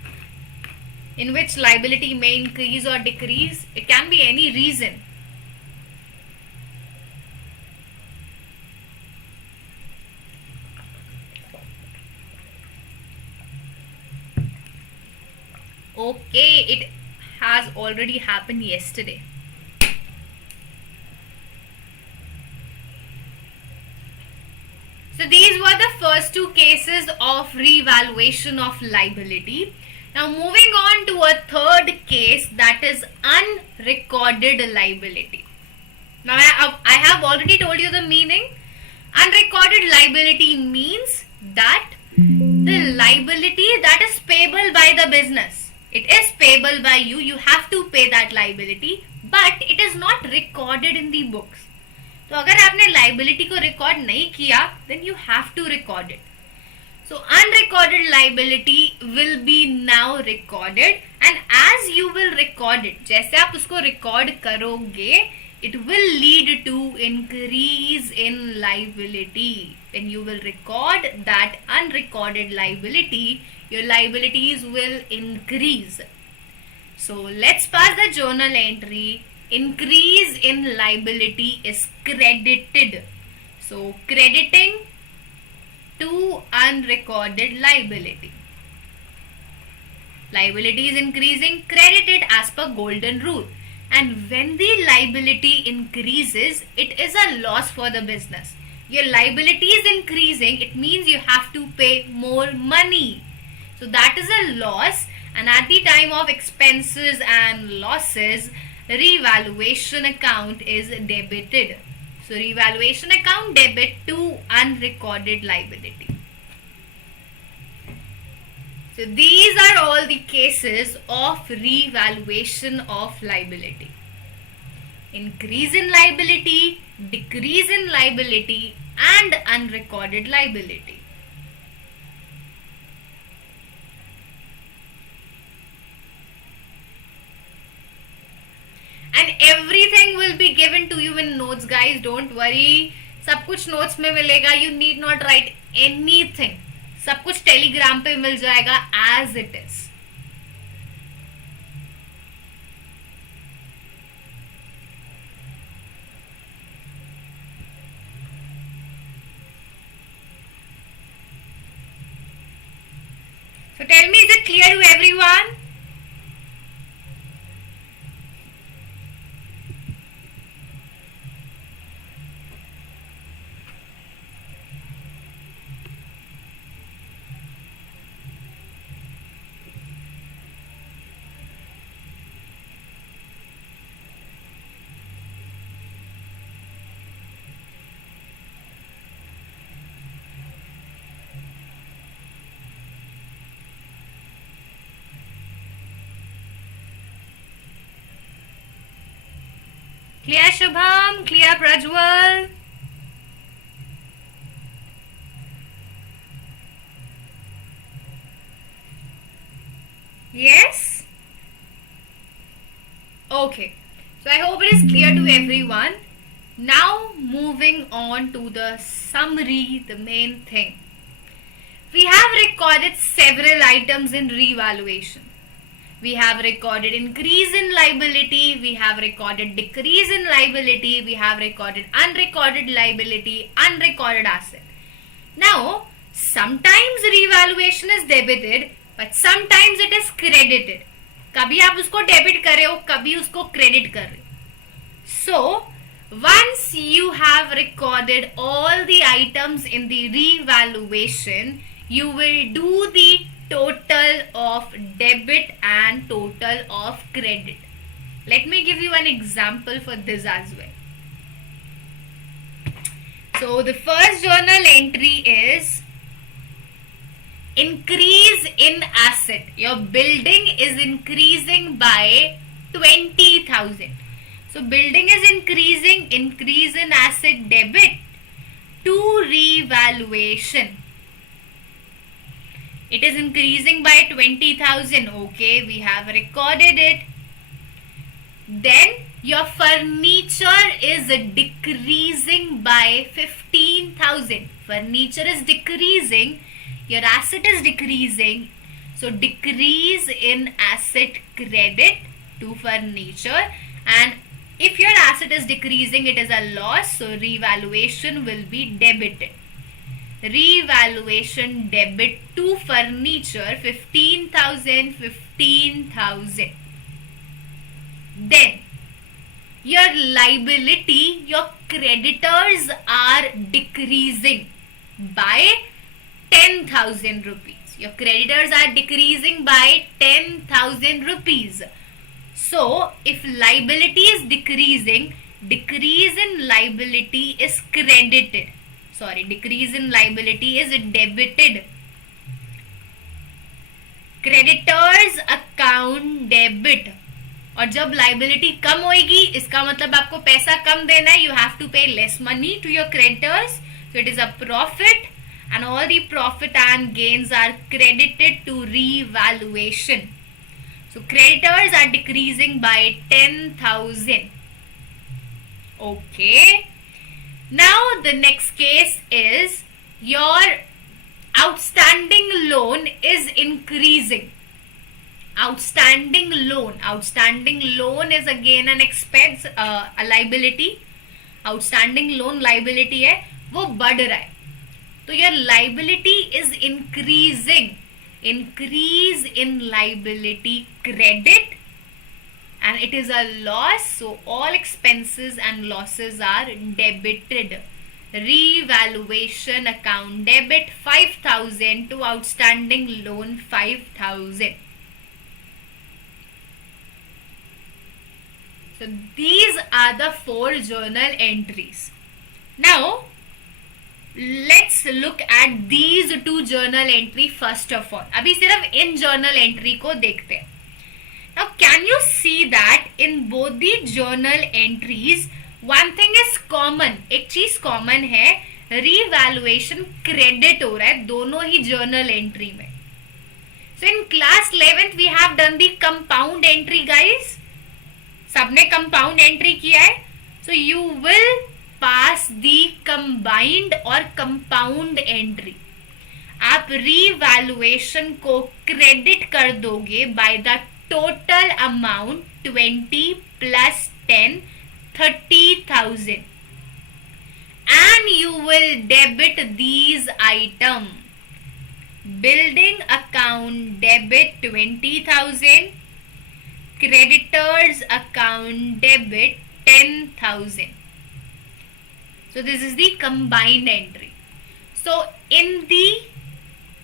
in which liability may increase or decrease. It can be any reason. Okay, it has already happened yesterday. So these were the first two cases of revaluation of liability. Now moving on to a third case, that is unrecorded liability. Now I have already told you the meaning. Unrecorded liability means that the liability that is payable by the business. It is payable by you, you have to pay that liability, but it is not recorded in the books. तो अगर आपने liability को record नहीं किया, then you have to record it. So unrecorded liability will be now recorded, and as you will record it, जैसे आप उसको record करोगे, it will lead to increase in liability. When you will record that unrecorded liability, your liabilities will increase. So let's pass the journal entry. Increase in liability is credited. So crediting to unrecorded liability. Liability is increasing, credited as per golden rule. And when the liability increases, it is a loss for the business. Your liability is increasing, it means you have to pay more money. So that is a loss, and at the time of expenses and losses, revaluation account is debited. So revaluation account debit to unrecorded liability. So these are all the cases of revaluation of liability. Increase in liability, decrease in liability, and unrecorded liability. And everything will be given to you in notes, guys. Don't worry. सब कुछ notes में मिलेगा. You need not write anything. सब कुछ Telegram पे मिल जाएगा as it is. So tell me, is it clear to everyone? Clear, Shubham? Clear, Prajwal? Yes? Okay, so I hope it is clear to everyone. Now moving on to the summary, the main thing. We have recorded several items in revaluation. We have recorded increase in liability, we have recorded decrease in liability, we have recorded unrecorded liability, unrecorded asset. Now, sometimes revaluation is debited, but sometimes it is credited. कभी आप उसको debit कर रहे हो, कभी उसको credit कर रहे हो. So, once you have recorded all the items in the revaluation, you will do the total of debit and total of credit. Let me give you an example for this as well. So the first journal entry is increase in asset. Your building is increasing by 20,000. So building is increasing, increase in asset debit to revaluation. It is increasing by 20,000. Okay, we have recorded it. Then your furniture is decreasing by 15,000. Furniture is decreasing. Your asset is decreasing. So decrease in asset credit to furniture. And if your asset is decreasing, it is a loss. So revaluation will be debited. Revaluation debit to furniture 15,000, 15,000. Then your liability, your creditors are decreasing by 10,000 rupees. Your creditors are decreasing by 10,000 rupees. So if liability is decreasing, decrease in liability is credited. Decrease in liability is debited. Creditors account debit. और जब liability कम होगी, इसका मतलब आपको पैसा कम देना है. You have to pay less money to your creditors. So it is a profit, and all the profit and gains are credited to revaluation. So creditors are decreasing by 10,000. Okay. Now the next case is your outstanding loan is increasing. Outstanding loan is again an expense, a liability. Outstanding loan liability है, वो बढ़ रहा है. तो your liability is increasing. Increase in liability credit, and it is a loss, so all expenses and losses are debited. Revaluation account debit 5,000 to outstanding loan 5,000. So these are the 4 journal entries. Now let's look at these 2 journal entry first of all. अभी सिर्फ इन journal entry को देखते हैं. Now can you see that in both the journal entries one thing is common. एक चीज common है, revaluation credit हो रहा है दोनों ही journal entry में. So in class 11th we have done the compound entry guys. सबने compound entry किया है. So you will pass the combined or compound entry. आप revaluation को credit कर दोगे by the total amount 20 plus 10, 30,000, and you will debit these items. Building account debit 20,000, creditors account debit 10,000. So this is the combined entry. So in the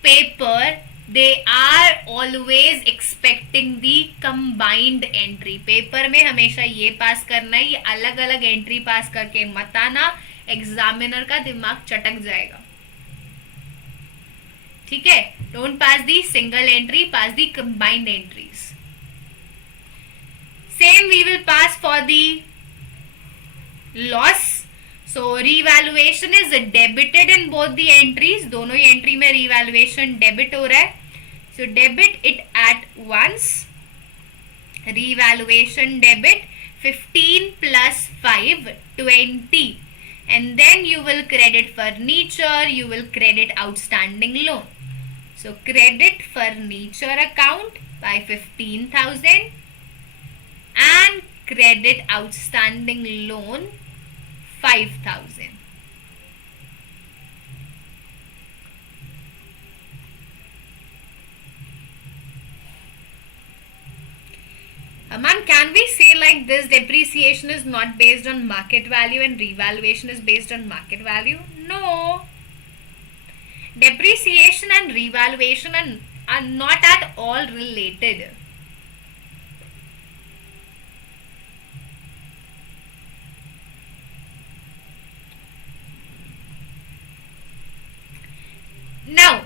paper they are always expecting the combined entry. Paper में हमेशा ये पास करना है, ये अलग अलग entry पास करके मत आना, एग्जामिनर का दिमाग चटक जाएगा. ठीक है, don't pass the single entry, pass the combined entries. Same we will pass for the loss. So revaluation is debited in both the entries. दोनों ही एंट्री में revaluation debit हो रहा है. So debit it at once Revaluation debit 15 plus 5, 20. And then you will credit furniture, you will credit outstanding loan. So credit furniture account by 15,000 and credit outstanding loan 5,000. Ma'am, can we say like this, depreciation is not based on market value and revaluation is based on market value? No. Depreciation and revaluation are not at all related. Now,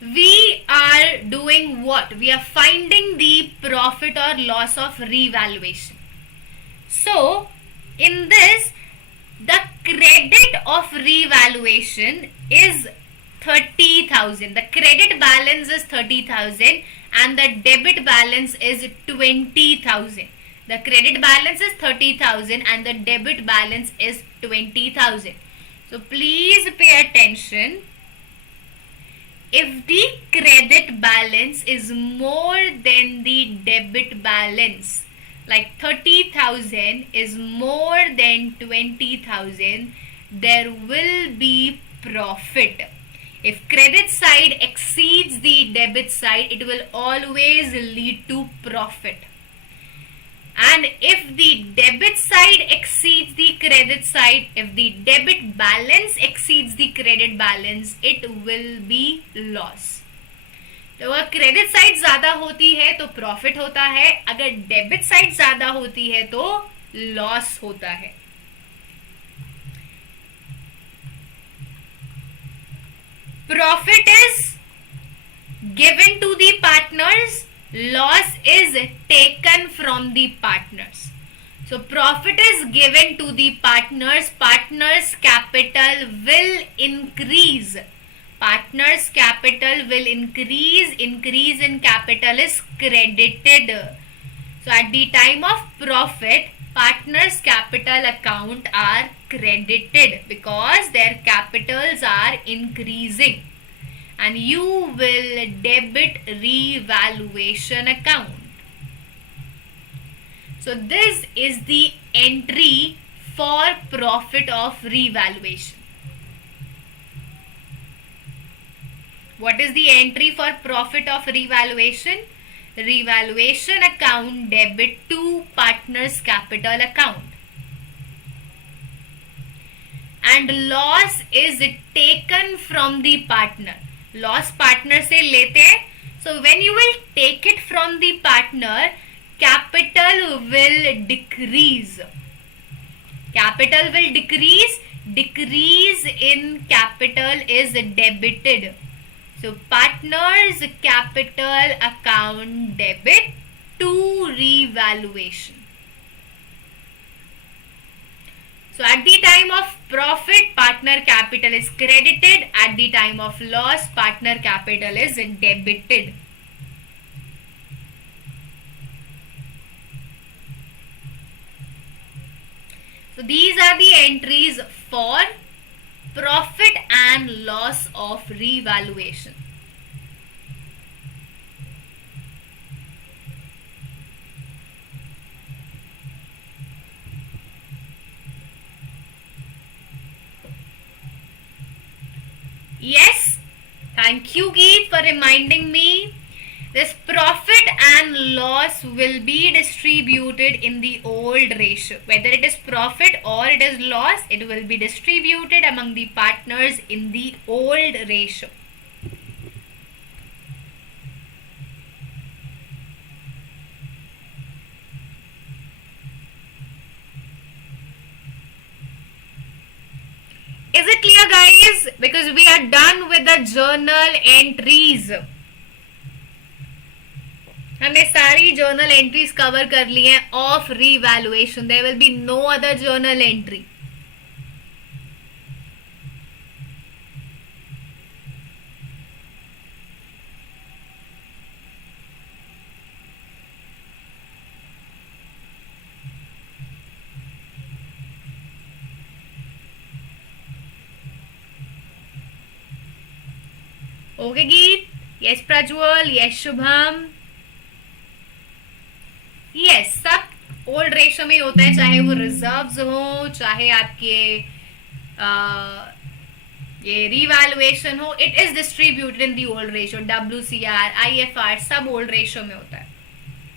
we are doing what? We are finding the profit or loss of revaluation. So, in this, the credit of revaluation is 30,000. The credit balance is 30,000 and the debit balance is 20,000. The credit balance is 30,000 and the debit balance is 20,000. So, please pay attention. If the credit balance is more than the debit balance, like 30,000 is more than 20,000, there will be profit. If credit side exceeds the debit side, it will always lead to profit. And if the debit side exceeds the credit side, if the debit balance exceeds the credit balance, it will be loss. तो अगर credit side ज्यादा होती है तो profit होता है, अगर debit side ज्यादा होती है तो लॉस होता है. Profit is given to the partners, loss is taken from the partners. So profit is given to the partners, partners' capital will increase. Partners' capital will increase in capital is credited. So at the time of profit, partners' capital account are credited because their capitals are increasing. And you will debit revaluation account. So this is the entry for profit of revaluation. What is the entry for profit of revaluation? Revaluation account debit to partners capital account. And loss is taken from the partner. Loss partner से लेते हैं. So when you will take it from the partner, capital will decrease. Capital will decrease. Decrease in capital is debited. So partners capital account debit to revaluation. So at the time of profit, partner capital is credited. At the time of loss, partner capital is debited. So these are the entries for profit and loss of revaluation. Yes, thank you Geet for reminding me. This profit and loss will be distributed in the old ratio. Whether it is profit or it is loss, it will be distributed among the partners in the old ratio. Is it clear guys? Because we are done with the journal entries. हमने सारी journal entries cover कर ली हैं of revaluation. There will be no other journal entry. Okay Geet, yes Prajwal, yes Shubham, yes सब old ratio में होता है, चाहे वो रिजर्व्स हो, चाहे आपके ये रिवैल्यूएशन हो, it is distributed in the old ratio. WCR, IFR सब ओल्ड रेशो में होता है.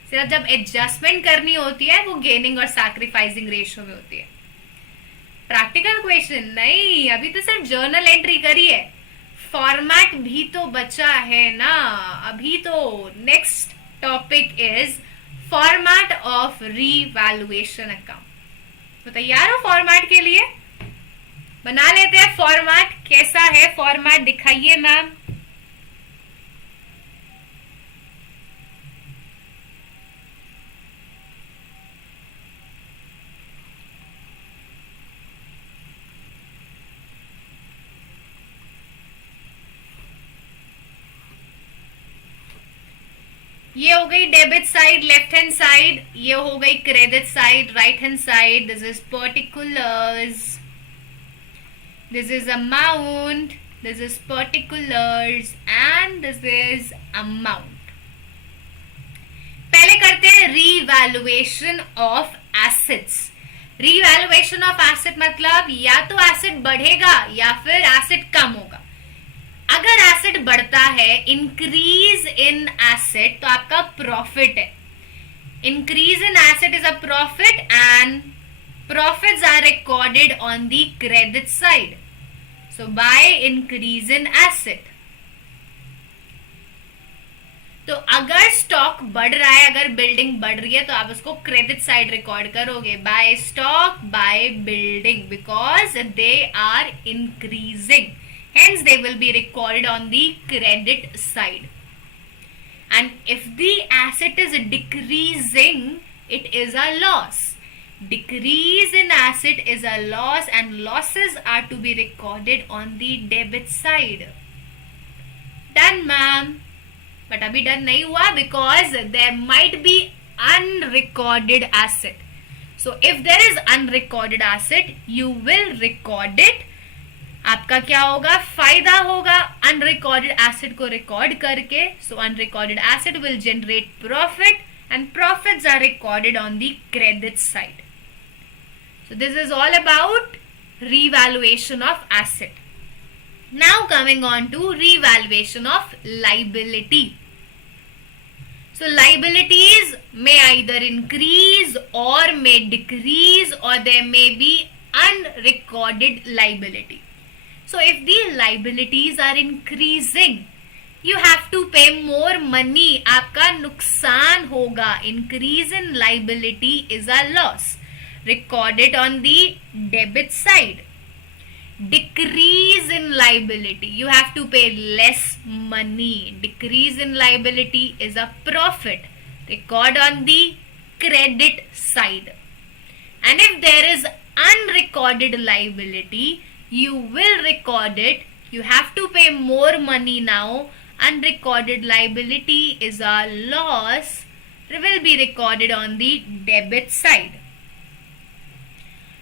सिर्फ जब एडजस्टमेंट करनी होती है वो गेनिंग और सैक्रिफाइसिंग रेशो में होती है. प्रैक्टिकल क्वेश्चन नहीं, अभी तो सिर्फ जर्नल एंट्री करी है, फॉर्मेट भी तो बचा है ना. अभी तो next topic is format of revaluation account. तो तैयार हो फॉर्मेट के लिए? बना लेते हैं फॉर्मेट. कैसा है फॉर्मेट, दिखाइए मैम. ये हो गई debit side left hand side, ये हो गई credit side right hand side. This is particulars, this is amount, this is particulars and this is amount. पहले करते हैं revaluation of assets. revaluation of asset मतलब या तो एसेट बढ़ेगा या फिर एसेट कम होगा. अगर एसेट बढ़ता है, इंक्रीज इन एसेट, तो आपका प्रॉफिट है. Increase in asset is a profit and profits are recorded on the credit side. So by increase in asset. तो अगर स्टॉक बढ़ रहा है, अगर बिल्डिंग बढ़ रही है, तो आप उसको क्रेडिट साइड रिकॉर्ड करोगे. By stock, by building, because they are increasing, hence they will be recorded on the credit side. And if the asset is decreasing, it is a loss. Decrease in asset is a loss and losses are to be recorded on the debit side. Done ma'am. But अभी done नहीं हुआ because there might be unrecorded asset. So if there is unrecorded asset, you will record it. आपका क्या होगा, फायदा होगा unrecorded asset को record करके. So unrecorded asset will generate profit and profits are recorded on the credit side. So this is all about revaluation of asset. Now coming on to revaluation of liability. So liabilities may either increase or may decrease, or there may be unrecorded liability. So if the liabilities are increasing, you have to pay more money. आपका नुकसान होगा. Increase in liability is a loss. Record it on the debit side. Decrease in liability, you have to pay less money. Decrease in liability is a profit. Record on the credit side. And if there is unrecorded liability, you will record it. You have to pay more money now. Unrecorded liability is a loss. It will be recorded on the debit side.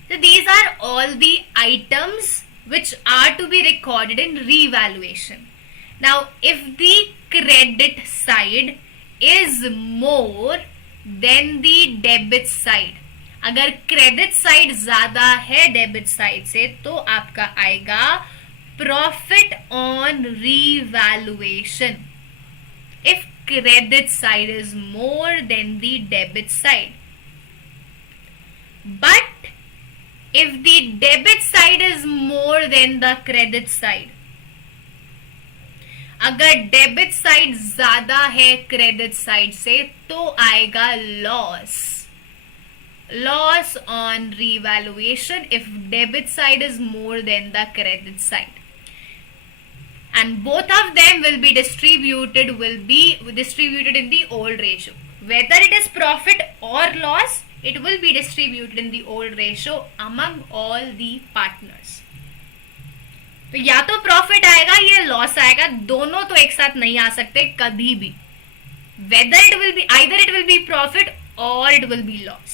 So these are all the items which are to be recorded in revaluation. Now if the credit side is more than the debit side, अगर credit side ज्यादा है debit side से, तो आपका आएगा profit on revaluation. If credit side is more than the debit side. But if the debit side is more than the credit side, अगर debit side ज्यादा है क्रेडिट साइड से, तो आएगा loss. Loss on revaluation if debit side is more than the credit side. And both of them will be distributed in the old ratio. Whether it is profit or loss, it will be distributed in the old ratio among all the partners. तो या तो profit आएगा या loss आएगा, दोनों तो एक साथ नहीं आ सकते कभी भी. Whether it will be either it will be profit or it will be loss.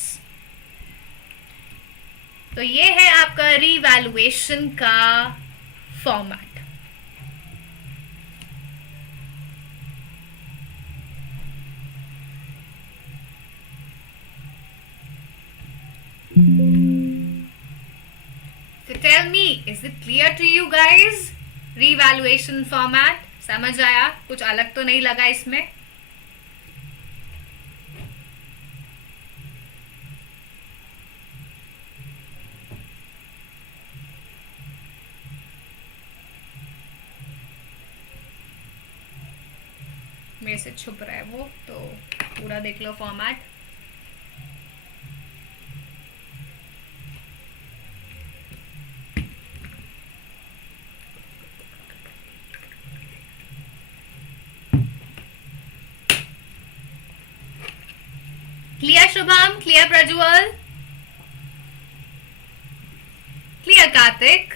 तो ये है आपका रिवैल्यूएशन का format. So tell me, is it clear to you guys? Revaluation format समझ आया? कुछ अलग तो नहीं लगा इसमें? मेरे से छुप रहा है वो, तो पूरा देख लो format. Clear Shubham? Clear Prajwal? Clear Karthik?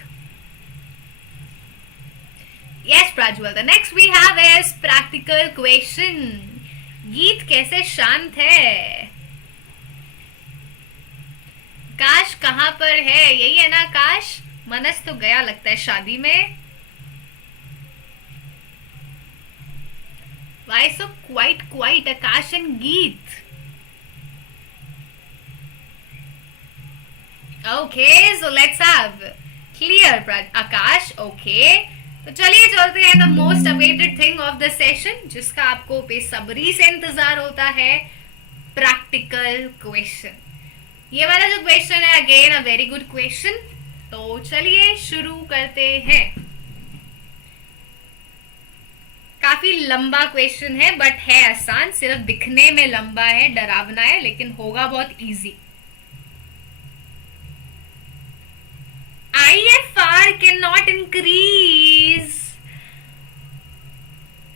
Yes Prajwal. The next we have is practical question. गीत कैसे शांत है? काश कहाँ पर है? यही है ना काश? मनस तो गया लगता है शादी में. Why so quite Akash and Geet? Okay, so let's have clear Akash. Okay, तो चलिए चलते हैं the most awaited thing of the session, जिसका आपको बेसब्री से इंतजार होता है, practical question. ये वाला जो क्वेश्चन है again a very good question. तो चलिए शुरू करते हैं. काफी लंबा क्वेश्चन है बट है आसान, सिर्फ दिखने में लंबा है, डरावना है, लेकिन होगा बहुत easy. IFR cannot increase.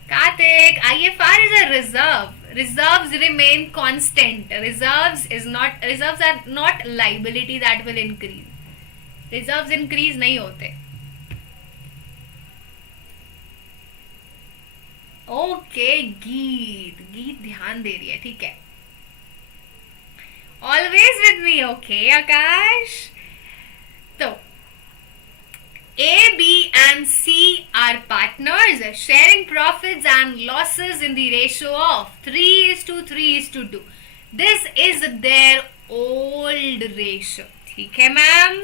Karthik, IFR is a reserve. Reserves remain constant. Reserves are not liability that will increase. Reserves increase नहीं होते. Okay, गीत ध्यान दे रही है, ठीक है. Always with me, okay, Akash. तो A, B and C are partners sharing profits and losses in the ratio of 3:3:2. This is their old ratio. ठीक है ma'am.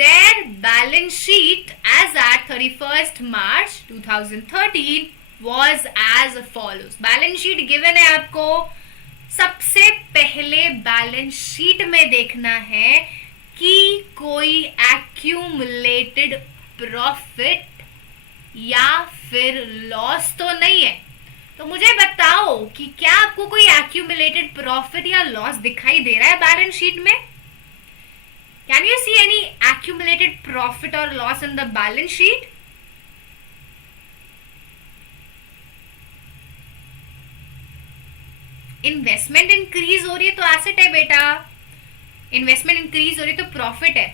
Their balance sheet as at 31st March 2013 was as follows. Balance sheet given है आपको. सबसे पहले balance sheet में देखना है कि कोई एक्यूमुलेटेड प्रॉफिट या फिर लॉस तो नहीं है. तो मुझे बताओ कि क्या आपको कोई एक्यूमुलेटेड प्रॉफिट या लॉस दिखाई दे रहा है बैलेंस शीट में? Can you see any accumulated profit और loss in the balance sheet? Investment increase हो रही है तो एसेट है बेटा. इन्वेस्टमेंट इंक्रीज हो रही तो प्रॉफिट है.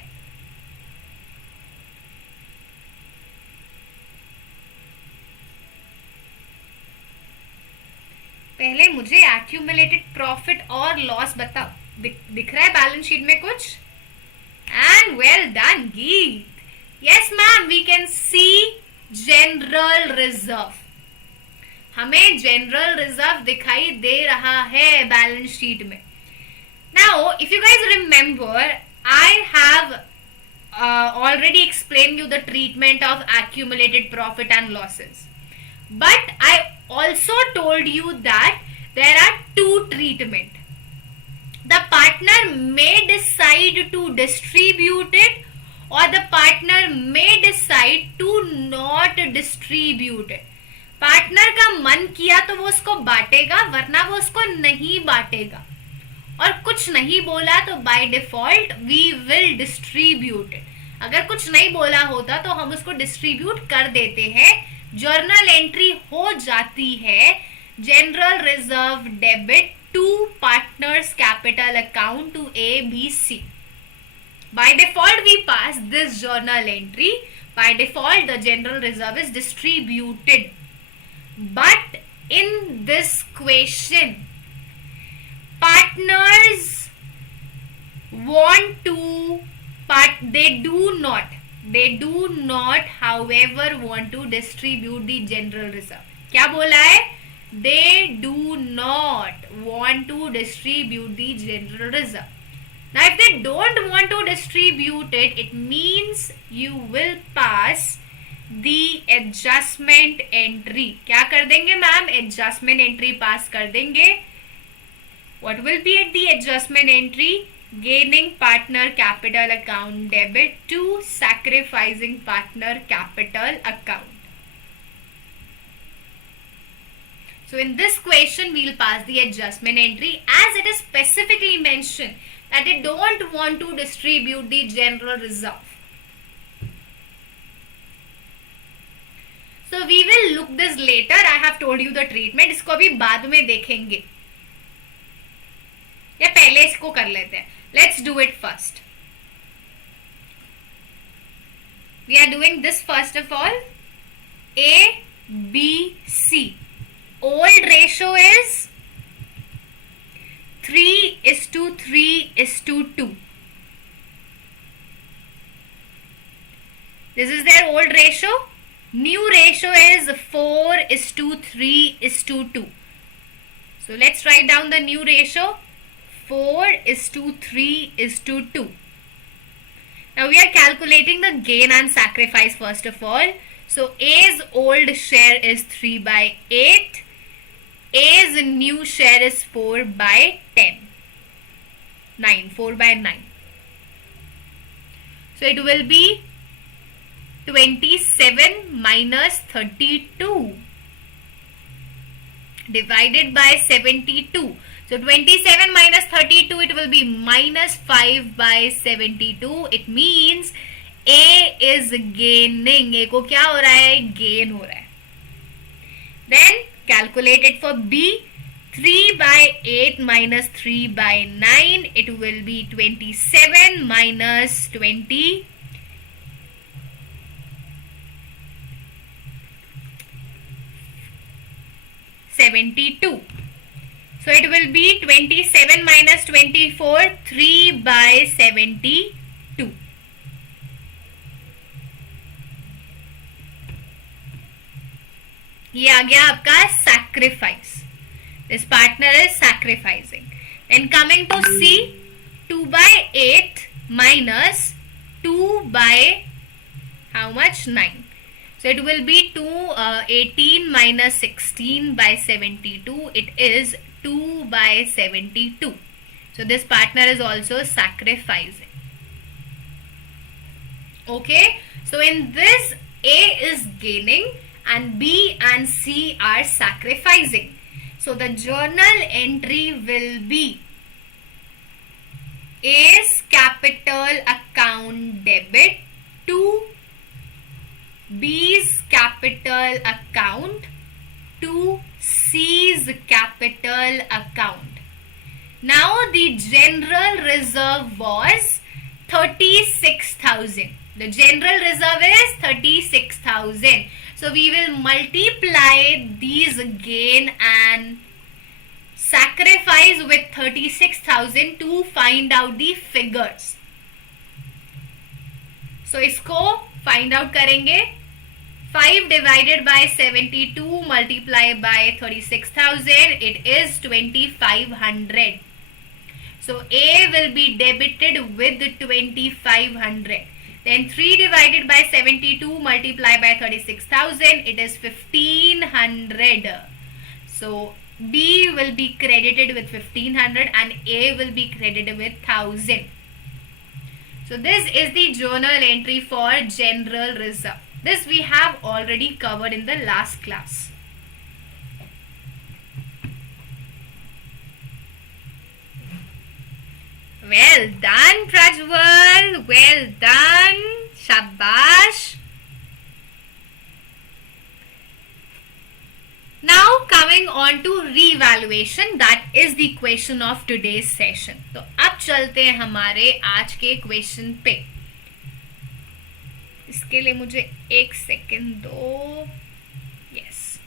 पहले मुझे एक्यूमुलेटेड प्रॉफिट और लॉस बताओ. दिख रहा है बैलेंस शीट में कुछ? And well done Geet. Yes ma'am, we can see general reserve. हमें जनरल रिजर्व दिखाई दे रहा है बैलेंस शीट में. Now, if you guys remember, I have already explained you the treatment of accumulated profit and losses. But I also told you that there are two treatment. The partner may decide to distribute it or the partner may decide to not distribute it. Partner का मन किया तो वो उसको बांटेगा, वरना वो उसको नहीं बांटेगा. और कुछ नहीं बोला तो by default we will distribute it. अगर कुछ नहीं बोला होता तो हम उसको डिस्ट्रीब्यूट कर देते हैं. जर्नल एंट्री हो जाती है general reserve debit to partners capital account to ABC. By default we pass this journal entry. By default the general reserve is distributed. But in this question partners want to they do not however want to distribute the general reserve. क्या बोला है? They do not want to distribute the general reserve. Now if they don't want to distribute it, it means you will pass the adjustment entry. क्या कर देंगे ma'am? Adjustment entry pass कर देंगे. What will be at the adjustment entry? Gaining partner capital account debit to sacrificing partner capital account. So in this question, we will pass the adjustment entry as it is specifically mentioned that they don't want to distribute the general reserve. So we will look this later. I have told you the treatment. इसको अभी बाद में देखेंगे या पहले इसको कर लेते हैं. Let's do it first. We are doing this first of all. A, B, C. Old ratio is 3:3:2. This is their old ratio. New ratio is 4:3:2. So let's write down the new ratio. 4:3:2. Now we are calculating the gain and sacrifice first of all. So A's old share is 3/8. A's new share is 4/10. 4/9. So it will be 27 minus 32 divided by 72. So 27 minus 32, it will be minus 5/72. It means A is gaining. A को क्या हो रहा है? Gain हो रहा है. Then calculate it for B. 3/8 minus 3/9. It will be 27 minus 20. 72. So it will be 27 minus 24, 3/72. ये आ गया आपका sacrifice. This partner is sacrificing. Then coming to C, 2/8 minus 2 how much? 9. So it will be 18 minus 16/72. It is 2/72. So this partner is also sacrificing. Okay. So in this, A is gaining and B and C are sacrificing. So the journal entry will be A's capital account debit to B's capital account to C's capital account. Now the general reserve was 36,000. The general reserve is 36,000. So we will multiply these gain and sacrifice with 36,000 to find out the figures. So इसको find out करेंगे. 5 divided by 72 multiplied by 36,000, it is 2,500. So A will be debited with 2,500. Then 3 divided by 72 multiplied by 36,000, it is 1,500. So B will be credited with 1,500 and A will be credited with 1,000. So this is the journal entry for general reserve. This we have already covered in the last class. Well done, Prajwal. Well done. Shabash. Now coming on to revaluation, that is the question of today's session. तो अब चलते हैं हमारे आज के question पे. इसके लिए मुझे एक सेकंड दो. Yes.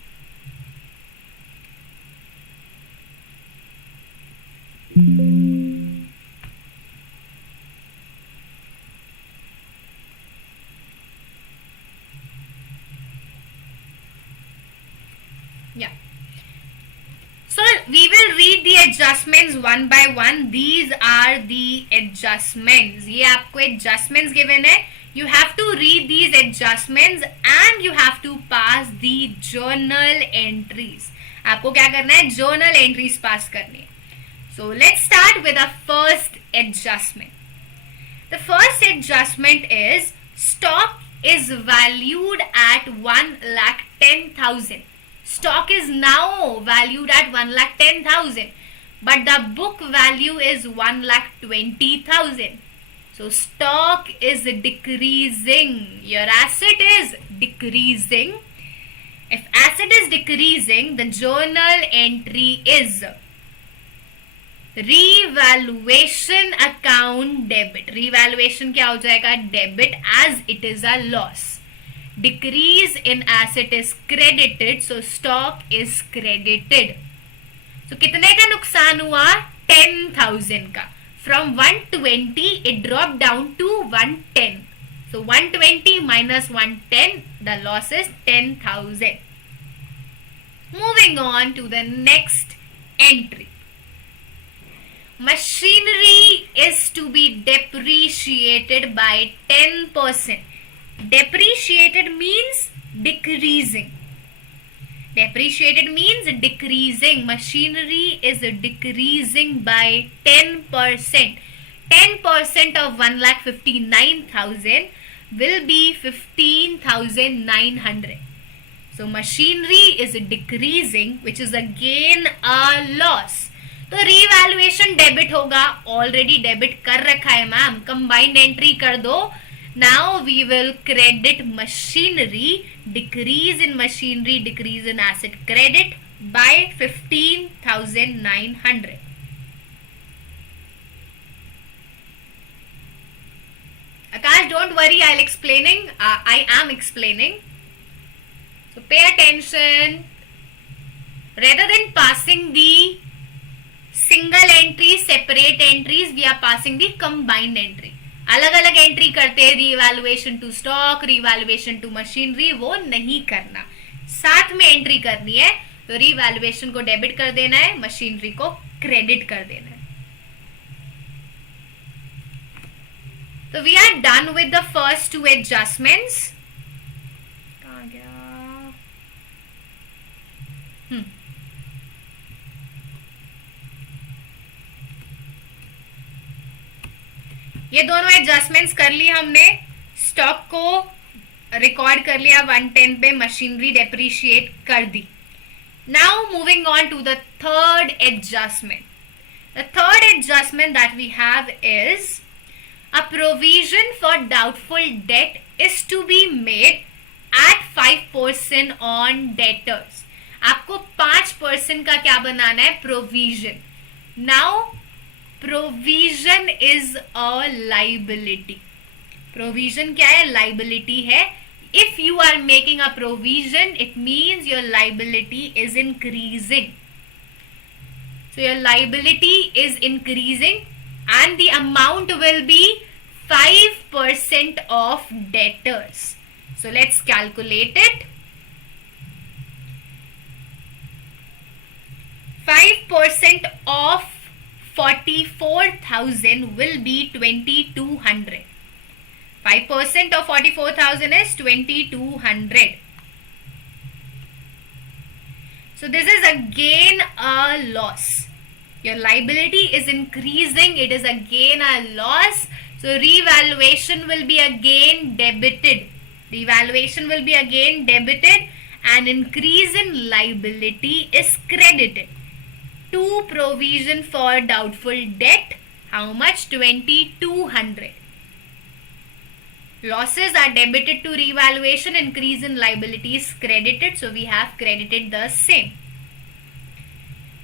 So we will read the adjustments one by one. These are the adjustments. ये आपको adjustments given है. You have to read these adjustments and you have to pass the journal entries. आपको क्या करना है? Journal entries pass करनी है. So let's start with the first adjustment. The first adjustment is stock is valued at 1,10,000. Stock is now valued at 1,10,000, but the book value is 1,20,000. So stock is decreasing. Your asset is decreasing. If asset is decreasing, the journal entry is revaluation account debit. Revaluation क्या हो जाएगा? Debit, as it is a loss. Decrease in asset is credited, so stock is credited. So कितने का नुकसान हुआ? 10,000 का. From 120 it dropped down to 110. So 120 minus 110, the loss is 10,000. Moving on to the next entry. Machinery is to be depreciated by 10%. Depreciated means decreasing. Depreciated means decreasing. Machinery is decreasing by 10%. 10% of 1,59,000 will be 15,900. So machinery is decreasing, which is again a loss. तो revaluation debit होगा. Already debit कर रखा है ma'am. Combined entry कर दो. Now we will credit machinery, decrease in machinery, decrease in asset credit by 15,900. Akash, don't worry, I am explaining. So pay attention. Rather than passing the single entries, separate entries, we are passing the combined entry. अलग अलग entry करते हैं. Revaluation to stock, revaluation to machinery, वो नहीं करना. साथ में entry करनी है. तो रिवैल्यूएशन को डेबिट कर देना है, मशीनरी को क्रेडिट कर देना है. तो we are done with the first two adjustments. कहां गया? ये दोनों एडजस्टमेंट्स कर ली हमने. स्टॉक को रिकॉर्ड कर लिया 110 पे, मशीनरी डेप्रिशिएट कर दी. Now moving on to the third adjustment. The third adjustment that we have is a provision for doubtful debt is to be made at 5% on debtors. आपको 5% का क्या बनाना है? Provision. Now provision is a liability. Provision क्या है? Liability है. If you are making a provision, it means your liability is increasing. So your liability is increasing and the amount will be 5% of debtors. So let's calculate it. 5% of 44,000 will be 2,200. 5% of 44,000 is 2,200. So this is again a loss. Your liability is increasing. It is again a loss. So revaluation will be again debited. Revaluation will be again debited and increase in liability is credited. To provision for doubtful debt, how much? 2,200. Losses are debited to revaluation, increase in liability is credited, so we have credited the same.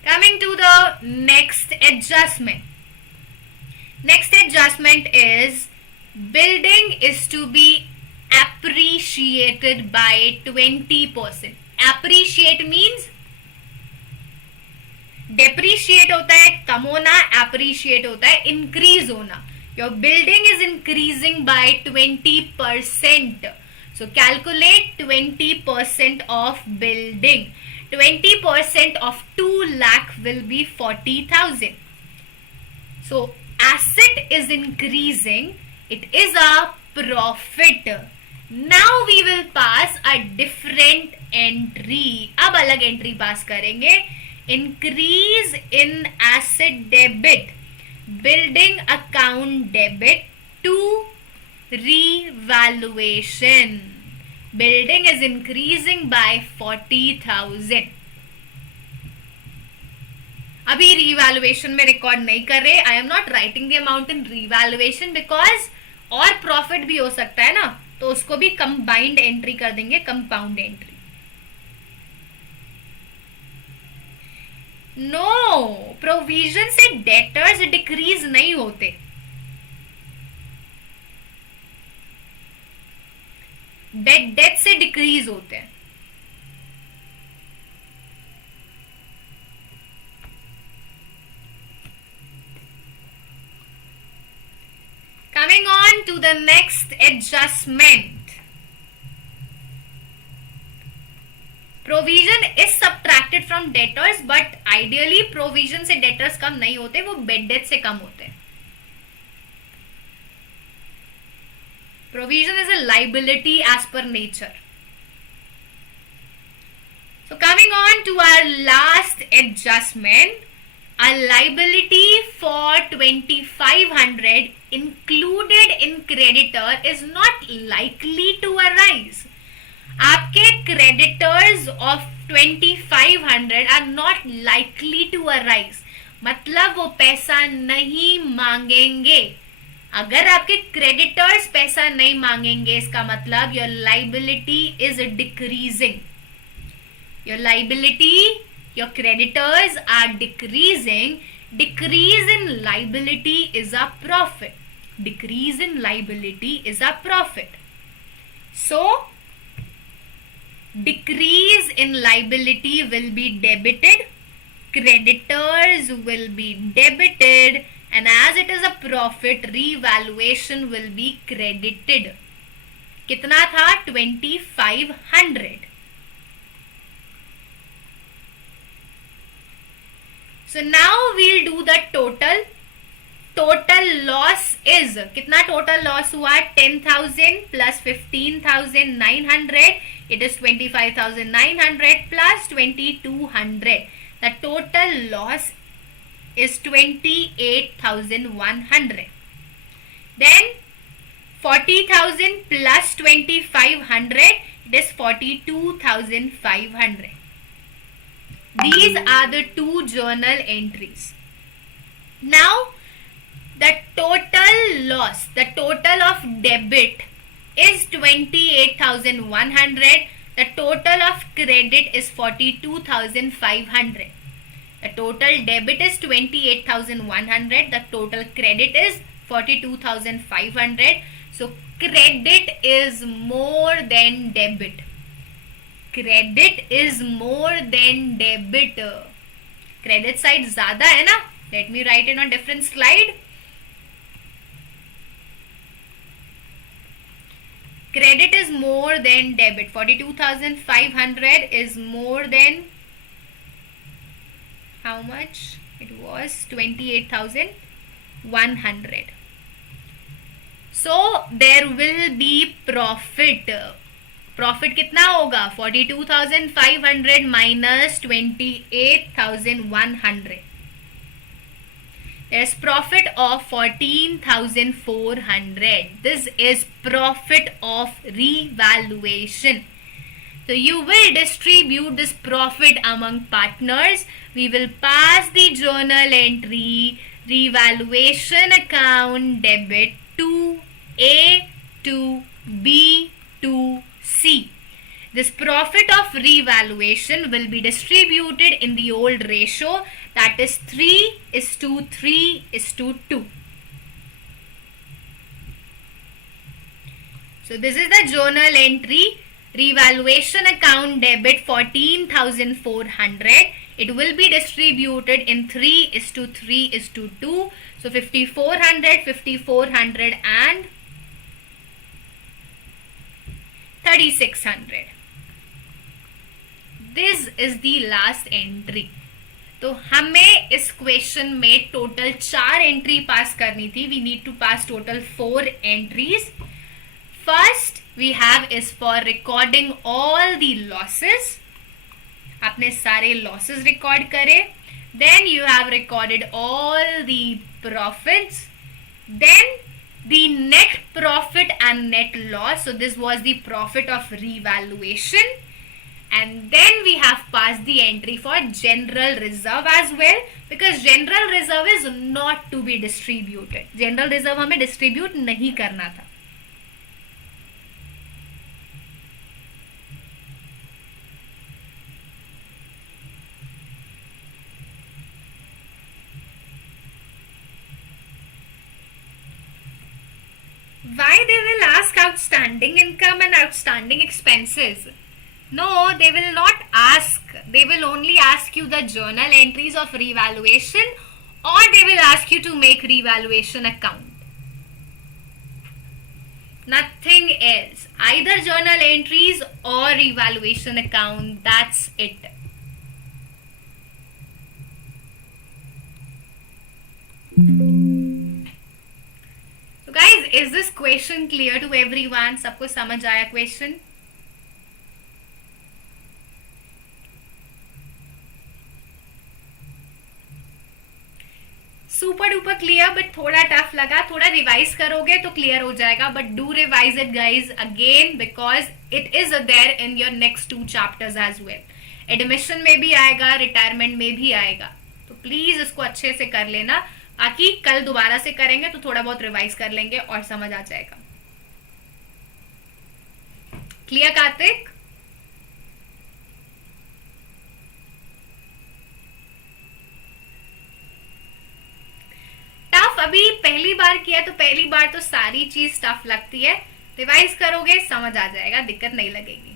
Coming to the next adjustment. Next adjustment is building is to be appreciated by 20%. Appreciate means depreciate होता है कम होना, appreciate होता है increase होना. Your building is increasing by 20%. So calculate 20% of building. 20% of 2 lakh will be 40,000. So asset is increasing. It is a profit. Now we will pass a different entry. अब अलग entry pass करेंगे. Increase in asset debit. Building account debit to revaluation. Building is increasing by 40,000. अभी revaluation में record नहीं कर रहे. I am not writing the amount in revaluation because और profit भी हो सकता है ना, तो उसको भी combined entry कर देंगे, compound entry. No, provision से debtors decrease नहीं होते. डेट से डिक्रीज होते हैं. Coming on to the next adjustment. Provision is subtracted from debtors, but ideally provision से debtors कम नहीं होते, वो bad debt से कम होते हैं. Provision is a liability as per nature. So coming on to our last adjustment, a liability for 2,500 included in creditor is not likely to arise. आपके creditors of 2,500 are not likely to arise. मतलब वो पैसा नहीं मांगेंगे. अगर आपके creditors पैसा नहीं मांगेंगे, इसका मतलब your liability is decreasing. Your liability, your creditors are decreasing. Decrease in liability is a profit. Decrease in liability is a profit. So decrease in liability will be debited, creditors will be debited, and as it is a profit, revaluation will be credited. कितना था? 2,500. So now we'll do the total. Total loss is, कितना total loss हुआ? 10,000 plus 15,900. It is 25,900 plus 2,200. The total loss is 28,100. Then 40,000 plus 2,500, it is 42,500. These are the two journal entries. Now the total loss, the total of debit is 28,100. The total of credit is 42,500. The total debit is 28,100. The total credit is 42,500. So credit is more than debit. Credit is more than debit. Credit side ज़्यादा है ना? Let me write it on different slide. Credit is more than debit. 42,500 is more than how much? It was 28,100. So there will be profit. Profit कितना होगा? 42,500 minus 28,100. There's profit of 14,400. This is profit of revaluation. So you will distribute this profit among partners. We will pass the journal entry revaluation account debit to A to B to C. This profit of revaluation will be distributed in the old ratio, that is 3:3:2. So this is the journal entry. Revaluation account debit 14,400. It will be distributed in 3:3:2. So 5,400, 5,400 and 3,600. This is the last entry. तो हमें इस question में total 4 entry pass करनी थी. We need to pass total 4 entries. First we have is for recording all the losses. आपने सारे losses record करे. Then you have recorded all the profits. Then the net profit and net loss. So this was the profit of revaluation. And then we have passed the entry for general reserve as well, because general reserve is not to be distributed. General reserve हमें distribute नहीं करना था. Why they will ask outstanding income and outstanding expenses? No, they will not ask. They will only ask you the journal entries of revaluation, or they will ask you to make revaluation account. Nothing else. Either journal entries or revaluation account. That's it. Guys, is this question clear to everyone? सबको समझ आया question? Super duper clear, but थोड़ा tough लगा. थोड़ा revise करोगे तो clear हो जाएगा, but do revise it guys again, because it is there in your next 2 chapters as well. Admission में भी आएगा, रिटायरमेंट में भी आएगा. तो प्लीज इसको अच्छे से कर लेना. बाकी कल दोबारा से करेंगे तो थोड़ा बहुत रिवाइज कर लेंगे और समझ आ जाएगा. क्लियर कार्तिक? टफ अभी पहली बार किया तो पहली बार तो सारी चीज टफ लगती है. रिवाइज करोगे समझ आ जाएगा, दिक्कत नहीं लगेगी.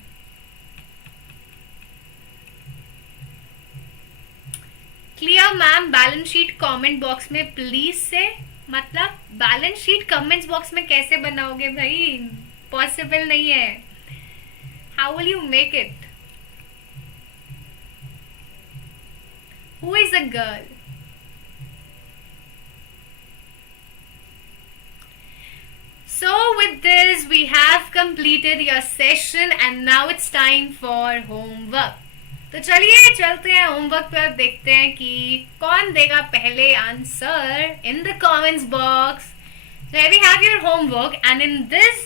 Clear ma'am. Balance sheet comment box में प्लीज से. मतलब बैलेंस शीट कमेंट्स बॉक्स में कैसे बनाओगे भाई? पॉसिबल नहीं है. How will you make it? Who is a girl? So with this we have completed your session and now it's time for homework. तो चलिए चलते हैं होमवर्क पे और देखते हैं कि कौन देगा पहले answer in the comments box. So here we have your homework and in this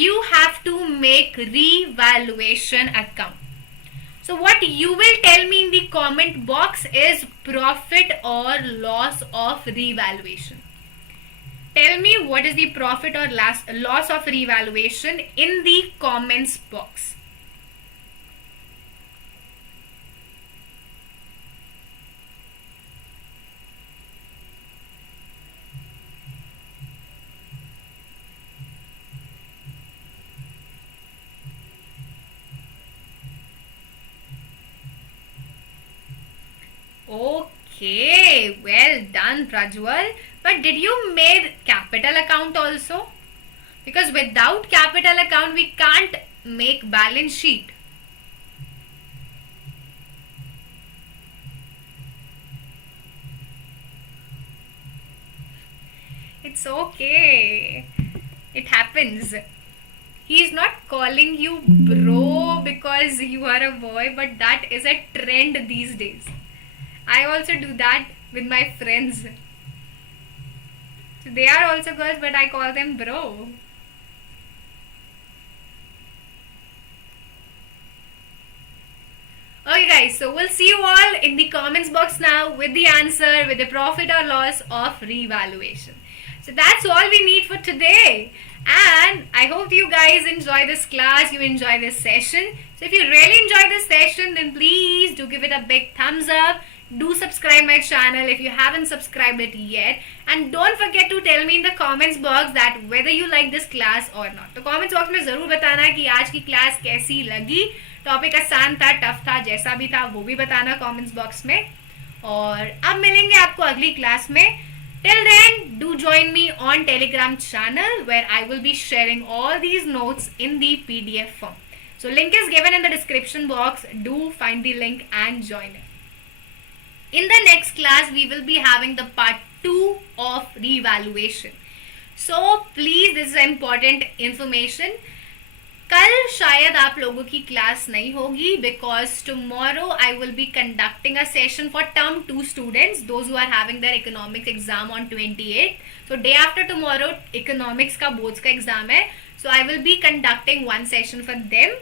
you have to make revaluation account. So what you will tell me in the comment box is profit or loss of revaluation. Tell me what is the profit or loss of revaluation in the comments box. Okay, well done Prajwal. But did you make capital account also? Because without capital account we can't make balance sheet. It's okay. It happens. He is not calling you bro because you are a boy, but that is a trend these days. I also do that with my friends. So they are also girls, but I call them bro. Okay guys, so we'll see you all in the comments box now with the answer, with the profit or loss of revaluation. So that's all we need for today. And I hope you guys enjoy this class, you enjoy this session. So if you really enjoy this session, then please do give it a big thumbs up. Do subscribe my channel if you haven't subscribed it yet. And don't forget to tell me in the comments box that whether you like this class or not. तो comments box में ज़रूर बताना कि आज की class कैसी लगी. Topic आसान था, टफ था, जैसा भी था वो भी बताना comments box में. और अब मिलेंगे आपको अगली क्लास में. Till then, do join me on Telegram channel where I will be sharing all these notes in the PDF form. So link is given in the description box. Do find the link and join it. In the next class, we will be having the part 2 of revaluation. So please, this is important information. कल शायद आप लोगों की class नहीं होगी because tomorrow I will be conducting a session for term 2 students, those who are having their economics exam on 28th. So day after tomorrow economics का boards का exam है, so I will be conducting one session for them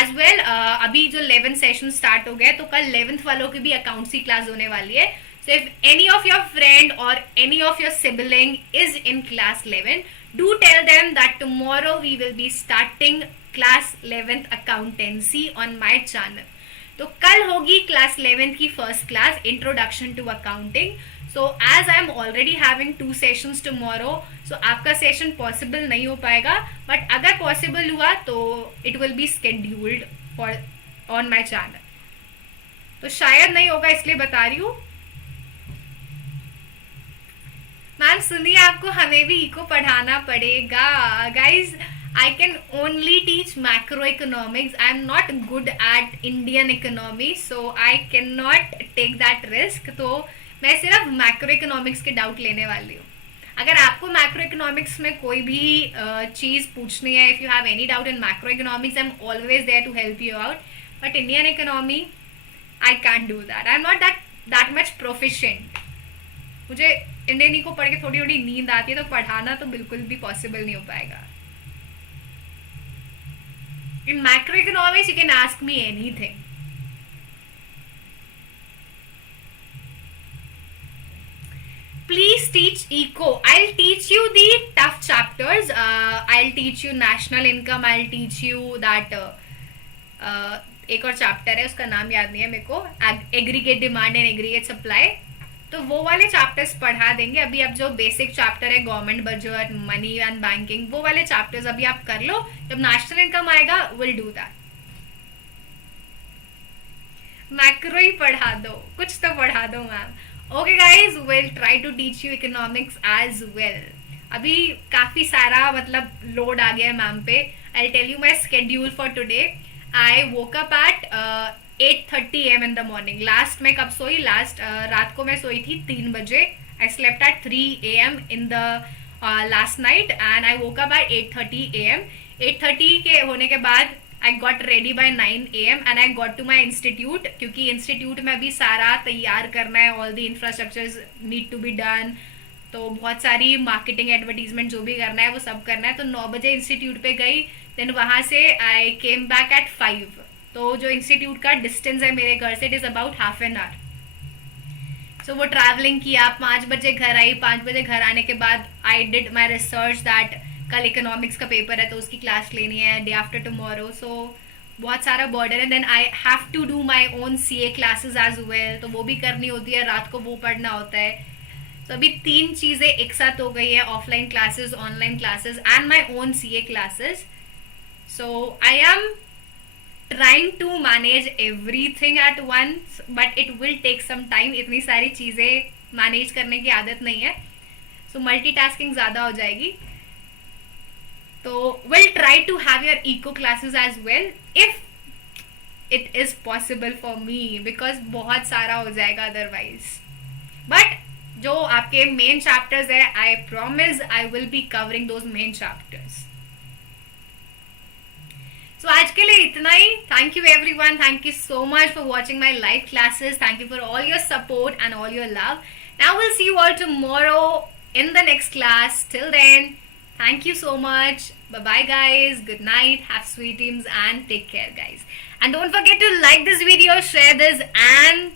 as well. अभी जो 11th session start हो गया तो कल 11th वालों की भी accountancy class होने वाली है. So if any of your friend or any of your sibling is in class 11, do tell them that tomorrow we will be starting class 11th accountancy on my channel. तो कल होगी class 11th की first class, introduction to accounting. So as I am already having 2 sessions tomorrow, so आपका session possible नहीं हो पाएगा, but अगर possible हुआ तो it will be scheduled for on my channel. तो शायद नहीं होगा इसलिए बता रही हूँ. मैम सुनिए, आपको हमें भी इको पढ़ाना पड़ेगा. Guys, I can only teach macro economics. I am not good at Indian economy, so I can not take that risk. तो मैं सिर्फ मैक्रो इकोनॉमिक्स के डाउट लेने वाली हूँ. अगर आपको मैक्रो इकोनॉमिक्स में कोई भी चीज़ पूछनी है, if you have any doubt in macro economics, I am always there to help you out. But Indian economy I can do that. I am not that much proficient. मुझे Indian को पढ़ के थोड़ी थोड़ी नींद आती है, तो पढ़ाना तो बिल्कुल भी पॉसिबल नहीं हो पाएगा. इन macro economics you can ask me anything. Please teach eco. I'll teach you the tough chapters. I'll teach you national income. I'll teach you that एक और चैप्टर है, उसका नाम याद नहीं है मेरे को, aggregate demand and aggregate supply. तो वो वाले चैप्टर्स पढ़ा देंगे. अभी अब जो बेसिक चैप्टर है government budget, money and banking, वो वाले चैप्टर्स अभी आप कर लो. जब नेशनल इनकम आएगा विल डू दैट. मैक्रो ही पढ़ा दो, कुछ तो पढ़ा दो ma'am. Okay guys, we'll try to teach you economics as well. अभी काफ़ी सारा मतलब लोड आ गया है मैम पे. I tell you my schedule for today. I woke up at 8:30 AM in the morning. Last मैं कब सोई? रात को मैं सोई थी 3 बजे. I slept at 3 AM in the last night and I woke up at 8:30 AM. 8:30 के होने के बाद I got ready by 9 AM and I got to my institute, क्योंकि इंस्टीट्यूट में भी सारा तैयार करना है. All the infrastructures need to be done. तो बहुत सारी मार्केटिंग एडवर्टीजमेंट जो भी करना है वो सब करना है. तो 9 बजे इंस्टीट्यूट पे गई. देन वहाँ से आई केम बैक एट 5. तो जो इंस्टीट्यूट का डिस्टेंस है मेरे घर से, it is about half an hour. So वो ट्रैवलिंग किया. 5 बजे घर आई. 5 बजे घर आने के बाद I did my research that कल इकोनॉमिक्स का पेपर है तो उसकी क्लास लेनी है डे आफ्टर टुमारो. सो बहुत सारा बॉर्डर है. Then I have to do my own CA classes as well. तो वो भी करनी होती है. रात को वो पढ़ना होता है. तो अभी 3 चीज़ें एक साथ हो गई है, offline classes, online classes and my own CA classes. So I am trying to manage everything at once, but it will take some time. इतनी सारी चीज़ें मैनेज करने की आदत नहीं है, so multitasking ज़्यादा हो जाएगी. तो we'll try to have your eco classes as well if it is possible for me, because बहुत सारा हो जाएगा otherwise. But जो आपके main chapters है, I promise I will be covering those main chapters. So आज के लिए इतना ही. Thank you everyone. Thank you so much for watching my live classes. Thank you for all your support and all your love. Now we'll see you all tomorrow in the next class. Till then, thank you so much. Bye bye guys. Good night. Have sweet dreams and take care guys. And don't forget to like this video, share this and